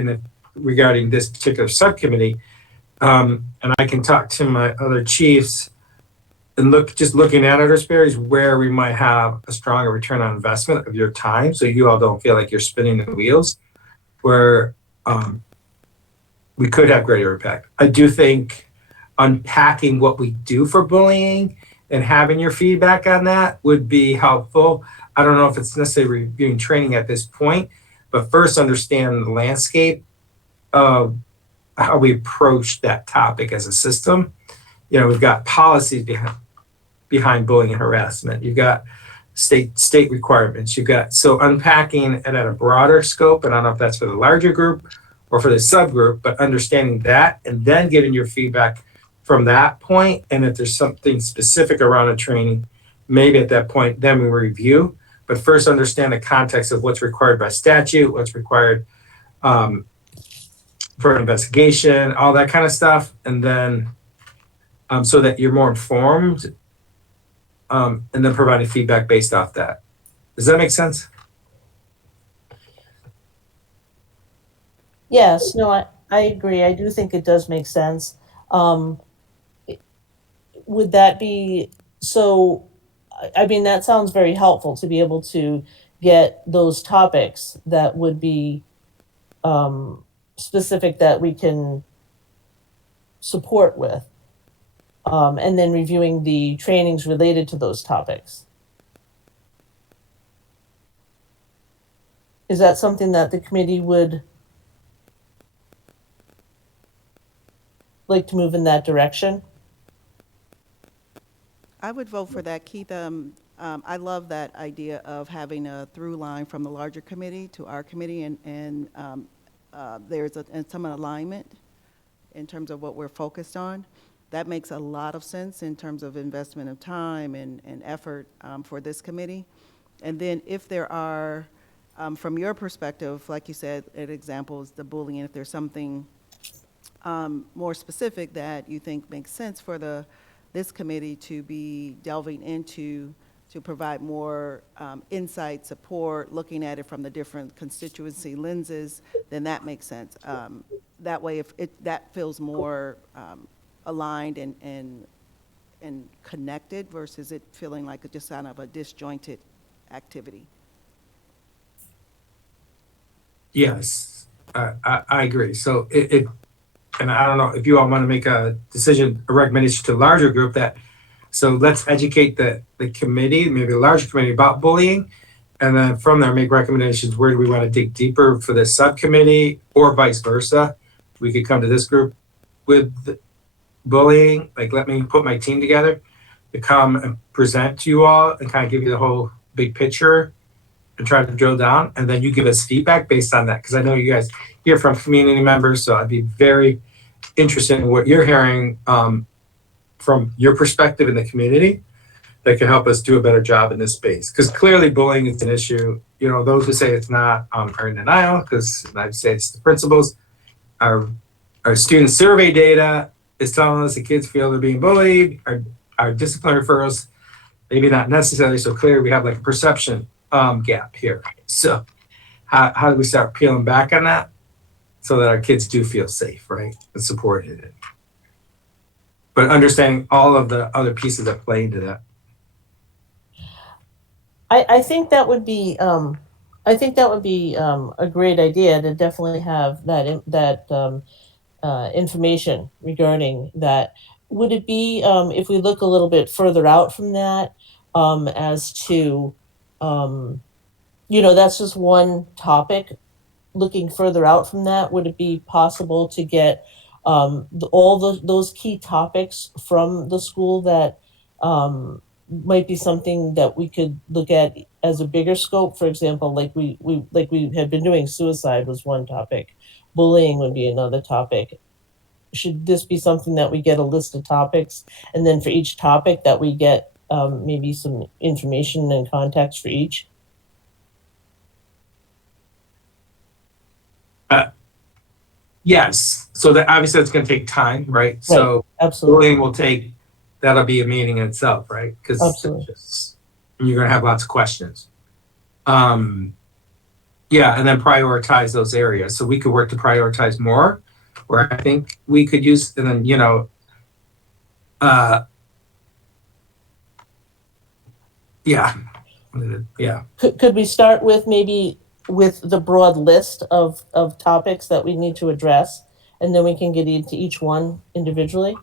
regarding this particular subcommittee, and I can talk to my other chiefs and looking at our disparities where we might have a stronger return on investment of your time, so you all don't feel like you're spinning the wheels, where we could have greater impact. I do think unpacking what we do for bullying and having your feedback on that would be helpful. I don't know if it's necessarily reviewing training at this point, but first understand the landscape of how we approach that topic as a system. We've got policies behind bullying and harassment. You've got state requirements. So unpacking it at a broader scope, and I don't know if that's for the larger group or for the subgroup, but understanding that and then getting your feedback from that point. And if there's something specific around a training, maybe at that point, then we review. But first understand the context of what's required by statute, what's required for an investigation, all that kind of stuff. And then so that you're more informed, and then providing feedback based off that. Does that make sense? Yes, no, I agree. I do think it does make sense. Would that be, so, I mean, that sounds very helpful to be able to get those topics that would be specific that we can support with. And then reviewing the trainings related to those topics. Is that something that the committee would like to move in that direction? I would vote for that, Keith. I love that idea of having a through line from the larger committee to our committee, and there's some alignment in terms of what we're focused on. That makes a lot of sense in terms of investment of time and effort for this committee. And then if there are, from your perspective, like you said, an example is the bullying, if there's something more specific that you think makes sense for this committee to be delving into, to provide more insight, support, looking at it from the different constituency lenses, then that makes sense. That way, if that feels more aligned and connected versus it feeling like just kind of a disjointed activity. Yes, I agree. So and I don't know if you all want to make a decision, a recommendation to a larger group so let's educate the committee, maybe a larger committee, about bullying. And then from there, make recommendations. Where do we want to dig deeper for this subcommittee, or vice versa? We could come to this group with bullying, like let me put my team together to come and present to you all and kind of give you the whole big picture and try to drill down. And then you give us feedback based on that. Because I know you guys hear from community members, so I'd be very interested in what you're hearing from your perspective in the community that can help us do a better job in this space. Because clearly bullying is an issue. Those who say it's not are in denial, because I'd say it's the principals. Our student survey data is telling us the kids feel they're being bullied. Our discipline referrals, maybe not necessarily so clear. We have like a perception gap here. So how do we start peeling back on that so that our kids do feel safe, right, and supported? But understanding all of the other pieces that play into that. I think that would be a great idea to definitely have that information regarding that. Would it be if we look a little bit further out from that, as to that's just one topic. Looking further out from that, would it be possible to get those key topics from the school that might be something that we could look at as a bigger scope? For example, like we have been doing, suicide was one topic, bullying would be another topic. Should this be something that we get a list of topics, and then for each topic that we get maybe some information and context for each? Yes, so that obviously it's gonna take time, right? So Absolutely, bullying will take, that'll be a meeting in itself, right? Because absolutely. you're gonna have lots of questions. Yeah, and then prioritize those areas. So we could work to prioritize more, where I think we could use, and then, yeah, yeah. Could we start with maybe with the broad list of topics that we need to address, and then we can get into each one individually?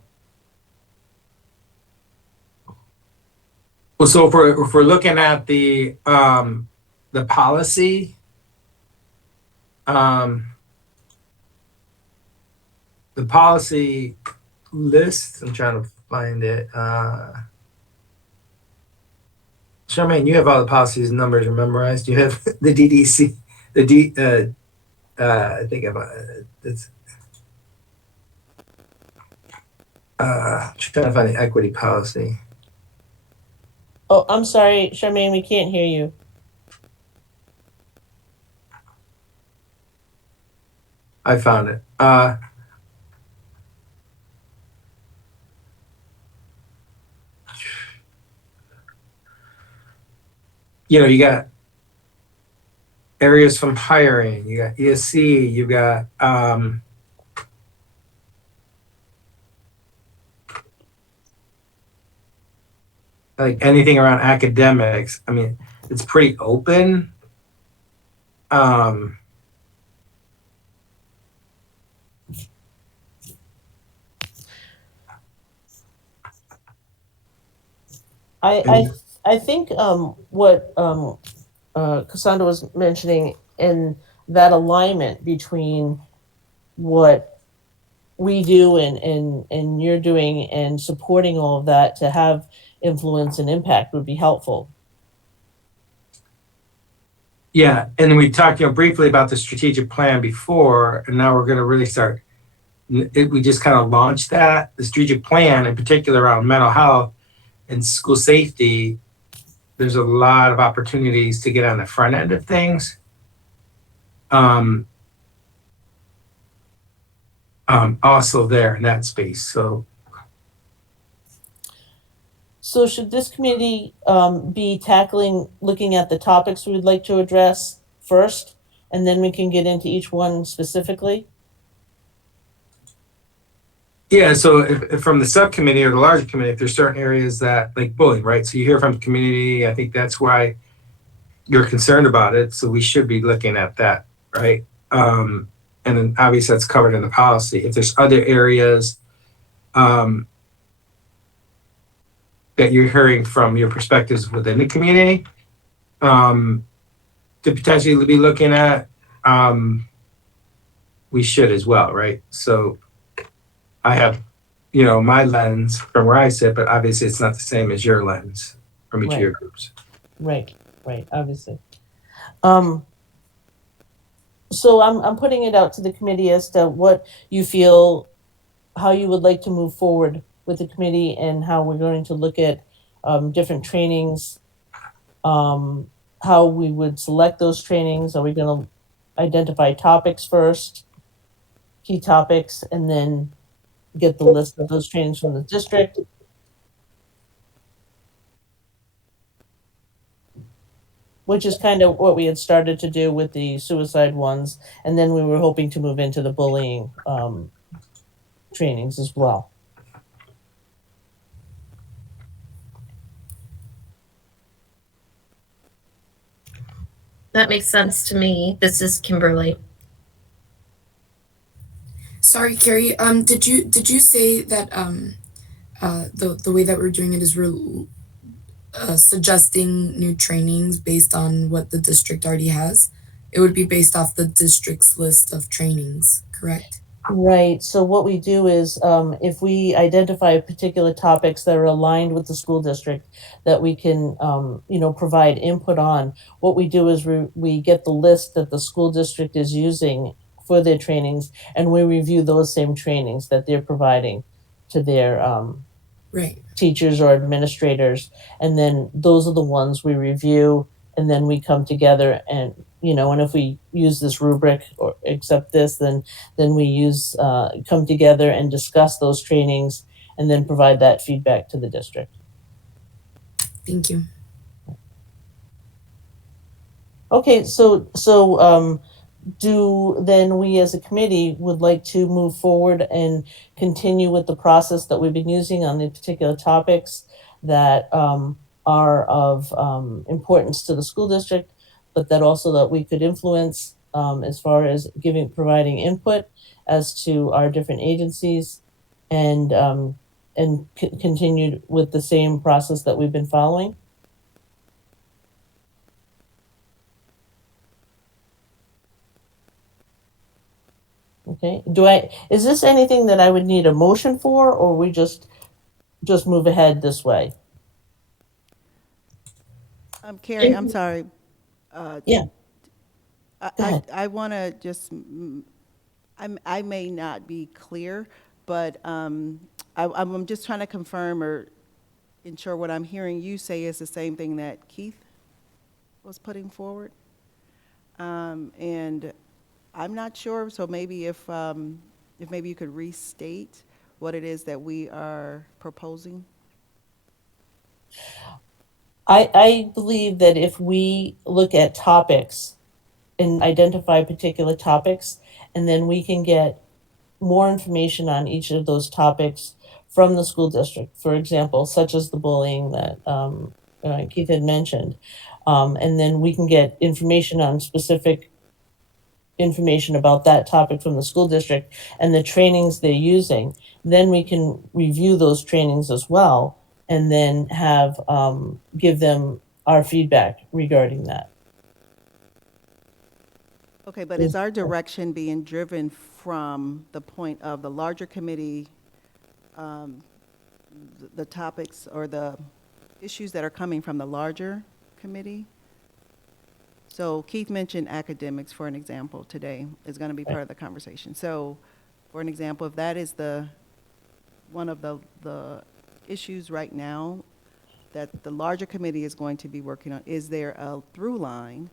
Well, so if we're looking at the policy, um, the policy list, I'm trying to find it. Charmaine, you have all the policies and numbers memorized. You have the DDC, the I think about it's, trying to find the equity policy. Oh, I'm sorry, Charmaine, we can't hear you. I found it. You got areas from hiring, you got ESC, you got like anything around academics. I mean, it's pretty open. I And I think what Cassandra was mentioning in that alignment between what we do and you're doing and supporting all of that to have influence and impact would be helpful. yeah, and then we talked, briefly about the strategic plan before, and now we're going to really start. We just kind of launched that, the strategic plan, in particular around mental health and school safety. There's a lot of opportunities to get on the front end of things. Also there in that space. So should this committee be looking at the topics we would like to address first, and then we can get into each one specifically? Yeah, so if from the subcommittee or the larger committee, if there's certain areas that like bullying, right? So you hear from the community, I think that's why you're concerned about it. So we should be looking at that, right? And then obviously that's covered in the policy. If there's other areas that you're hearing from your perspectives within the community to potentially be looking at, we should as well, right? So I have, my lens from where I sit, but obviously it's not the same as your lens from each of your groups. Right, obviously. So I'm putting it out to the committee as to what you feel, how you would like to move forward with the committee, and how we're going to look at different trainings, how we would select those trainings. Are we going to identify topics first, key topics, and then get the list of those trainings from the district? Which is kind of what we had started to do with the suicide ones, and then we were hoping to move into the bullying trainings as well. That makes sense to me. This is Kimberly. Sorry, Carrie. Did you say that the way that we're doing it is we're suggesting new trainings based on what the district already has? It would be based off the district's list of trainings, correct? Right. So what we do is, if we identify particular topics that are aligned with the school district that we can, provide input on, what we do is we get the list that the school district is using for their trainings, and we review those same trainings that they're providing to their Right. teachers or administrators, and then those are the ones we review, and then we come together and and if we use this rubric or accept this, then we use come together and discuss those trainings and then provide that feedback to the district. Thank you. Okay, so do then we as a committee would like to move forward and continue with the process that we've been using on the particular topics that are of importance to the school district, but that also that we could influence as far as providing input as to our different agencies, and continued with the same process that we've been following. Okay, is this anything that I would need a motion for, or we just move ahead this way? Carrie, I'm sorry. Yeah, I, go ahead. I want to just, I may not be clear, but I'm just trying to confirm or ensure what I'm hearing you say is the same thing that Keith was putting forward. And I'm not sure, so maybe if maybe you could restate what it is that we are proposing. I believe that if we look at topics and identify particular topics, and then we can get more information on each of those topics from the school district, for example, such as the bullying that Keith had mentioned. And then we can get information on specific information about that topic from the school district and the trainings they're using. Then we can review those trainings as well, and then have give them our feedback regarding that. Okay, but is our direction being driven from the point of the larger committee, the topics or the issues that are coming from the larger committee? So Keith mentioned academics, for an example, today is going to be part of the conversation. So for an example, if that is one of the issues right now that the larger committee is going to be working on, is there a through line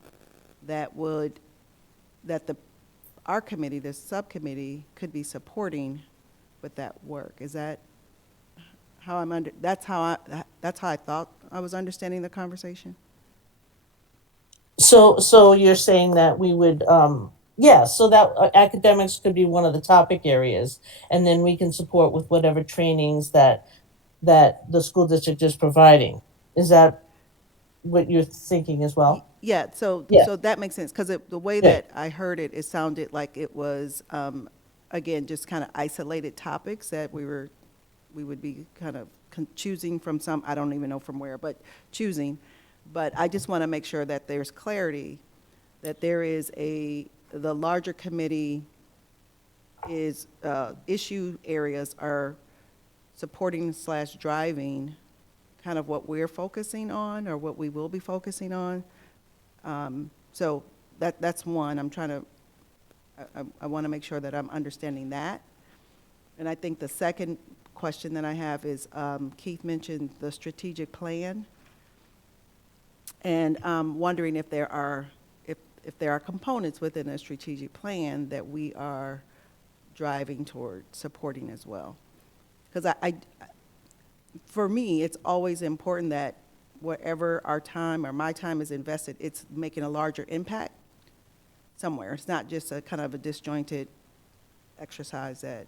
that our committee, the subcommittee, could be supporting with that work? Is that how that's how I thought I was understanding the conversation? So you're saying that we would, yeah, so that academics could be one of the topic areas, and then we can support with whatever trainings that the school district is providing. Is that what you're thinking as well? Yeah, so Yeah. that makes sense, because the way Yeah. that I heard it, it sounded like it was, again, just kind of isolated topics that we would be kind of choosing from some, I don't even know from where, but choosing. But I just want to make sure that there's clarity, that there is the larger committee is, issue areas are supporting / driving kind of what we're focusing on or what we will be focusing on. So that's one. I'm trying to, I want to make sure that I'm understanding that. And I think the second question that I have is, Keith mentioned the strategic plan. And wondering if there are components within a strategic plan that we are driving toward supporting as well. Because for me, it's always important that wherever our time or my time is invested, it's making a larger impact somewhere. It's not just a kind of a disjointed exercise that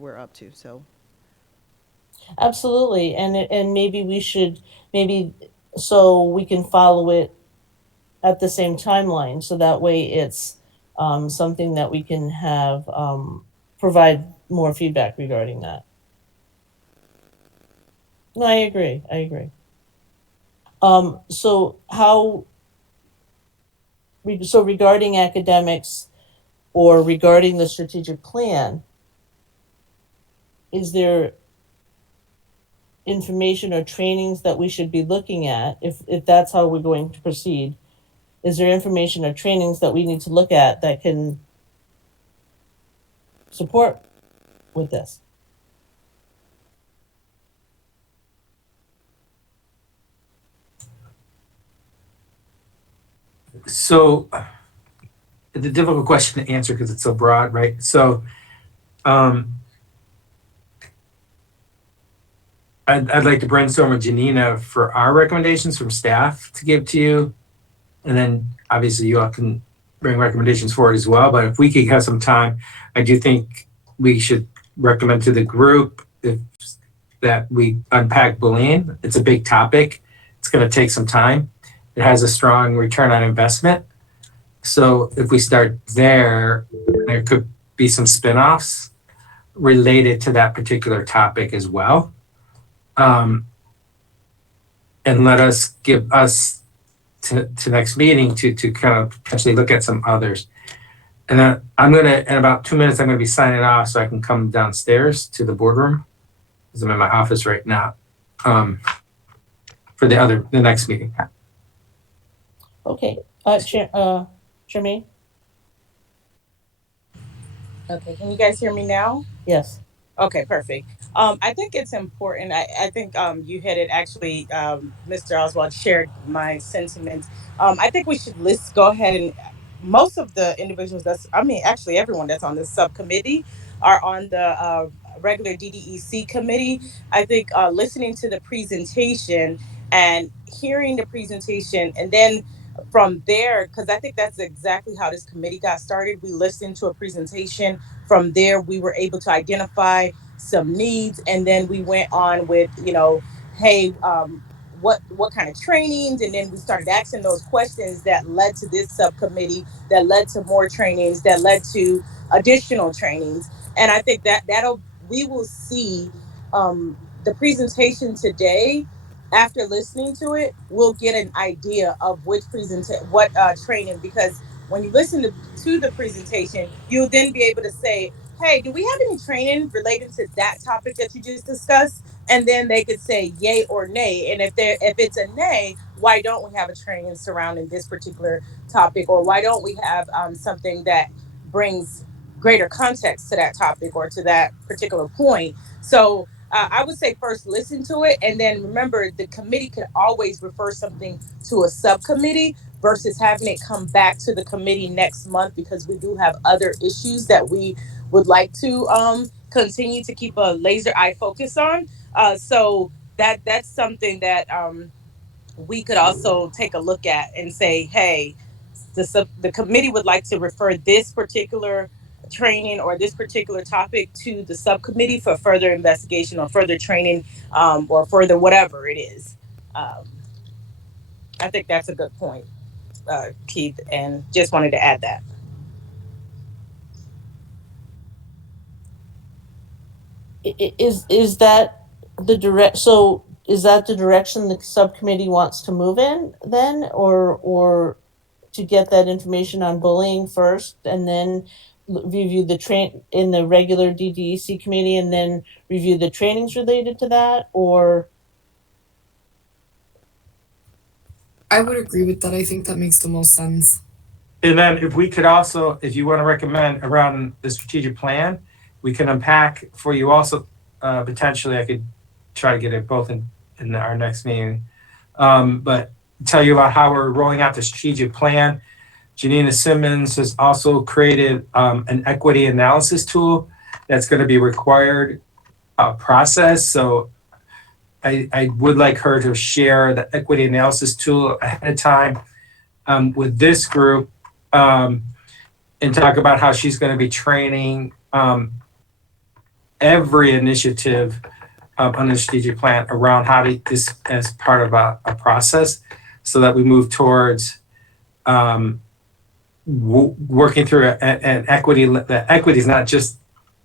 we're up to. So Absolutely, and maybe we should, so we can follow it at the same timeline, so that way it's something that we can have provide more feedback regarding that. No, I agree. I agree. So so regarding academics or regarding the strategic plan, is there information or trainings that we should be looking at if that's how we're going to proceed? Is there information or trainings that we need to look at that can support with this? So it's a difficult question to answer because it's so broad, right? So um, I'd like to brainstorm with Janina for our recommendations from staff to give to you. And then obviously you all can bring recommendations forward as well. But if we could have some time, I do think we should recommend to the group that we unpack bullying. It's a big topic. It's going to take some time. It has a strong return on investment. So if we start there, there could be some spinoffs related to that particular topic as well. And let us give us to next meeting to kind of potentially look at some others. And then I'm going to, in about 2 minutes, I'm going to be signing off so I can come downstairs to the boardroom because I'm in my office right now for the next meeting. Okay, Jermaine? Okay, can you guys hear me now? Yes. Okay, perfect. I think it's important. I think you hit it actually. Mr. Oswald shared my sentiments. I think we should go ahead and most of the individuals actually everyone that's on this subcommittee are on the regular DDEC committee. I think listening to the presentation and hearing the presentation and then from there, because I think that's exactly how this committee got started. We listened to a presentation. From there, we were able to identify some needs, and then we went on with, hey, what kind of trainings, and then we started asking those questions that led to this subcommittee, that led to more trainings, that led to additional trainings, and I think that'll we will see the presentation today. After listening to it, we'll get an idea of what training, because when you listen to the presentation, you'll then be able to say, hey, do we have any training related to that topic that you just discussed? And then they could say yay or nay. And if it's a nay, why don't we have a training surrounding this particular topic? Or why don't we have something that brings greater context to that topic or to that particular point? So I would say first listen to it, and then remember the committee could always refer something to a subcommittee versus having it come back to the committee next month, because we do have other issues that we would like to continue to keep a laser eye focus on. So that's something that we could also take a look at and say, hey, the committee would like to refer this particular training or this particular topic to the subcommittee for further investigation or further training, or further whatever it is. Um, I think that's a good point, Keith, and just wanted to add that. Is that so is that the direction the subcommittee wants to move in then, or to get that information on bullying first and then review the train in the regular DDEC committee and then review the trainings related to that, or? I would agree with that. I think that makes the most sense. And then if we could also, if you want to recommend around the strategic plan, we can unpack for you also, potentially, I could try to get it both in our next meeting. But tell you about how we're rolling out the strategic plan. Janina Simmons has also created an equity analysis tool that's going to be required process. So I would like her to share the equity analysis tool ahead of time with this group, and talk about how she's going to be training every initiative on the strategic plan around how to this as part of a process, so that we move towards working through an equity. The equity is not just,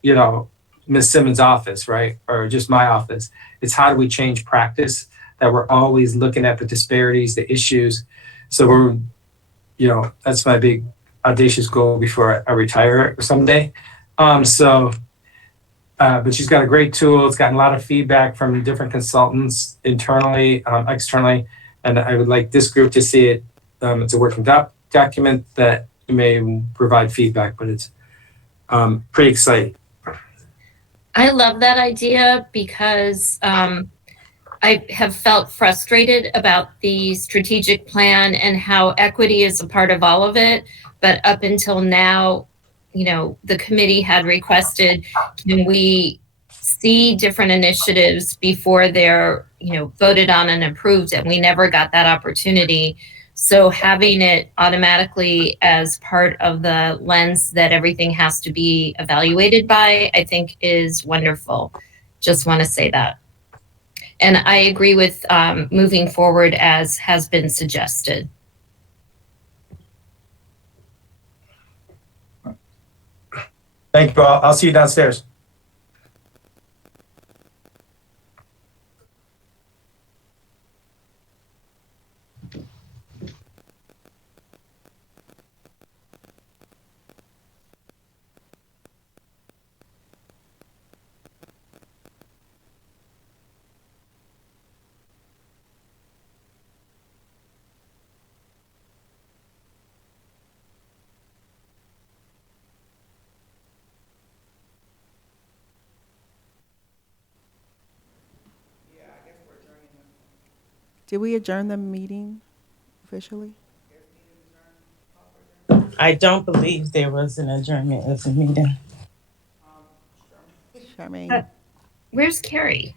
Ms. Simmons' office, right, or just my office. It's how do we change practice, that we're always looking at the disparities, the issues. So we're, that's my big audacious goal before I retire someday. But she's got a great tool. It's gotten a lot of feedback from different consultants internally, externally, and I would like this group to see it. It's a working document that may provide feedback, but it's pretty exciting. I love that idea because I have felt frustrated about the strategic plan and how equity is a part of all of it. But up until now, the committee had requested, can we see different initiatives before they're, voted on and approved? And we never got that opportunity. So having it automatically as part of the lens that everything has to be evaluated by, I think is wonderful. Just want to say that. And I agree with moving forward as has been suggested. Thank you all. I'll see you downstairs. Did we adjourn the meeting officially? I don't believe there was an adjournment of the meeting. Charmaine? Where's Carrie?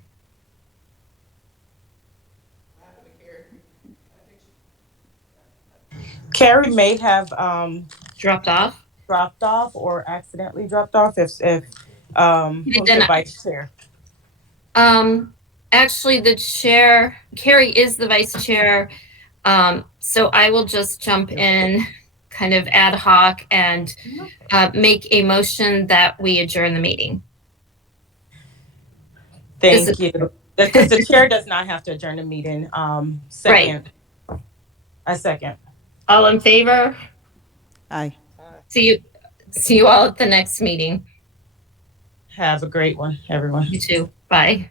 Carrie may have Dropped off? dropped off or accidentally dropped off if who's Then the vice chair? Actually, the chair, Carrie is the vice chair. So I will just jump in kind of ad hoc and make a motion that we adjourn the meeting. Thank you. Because the chair does not have to adjourn the meeting. Second. I second. All in favor? Aye. See you all at the next meeting. Have a great one, everyone. You too. Bye.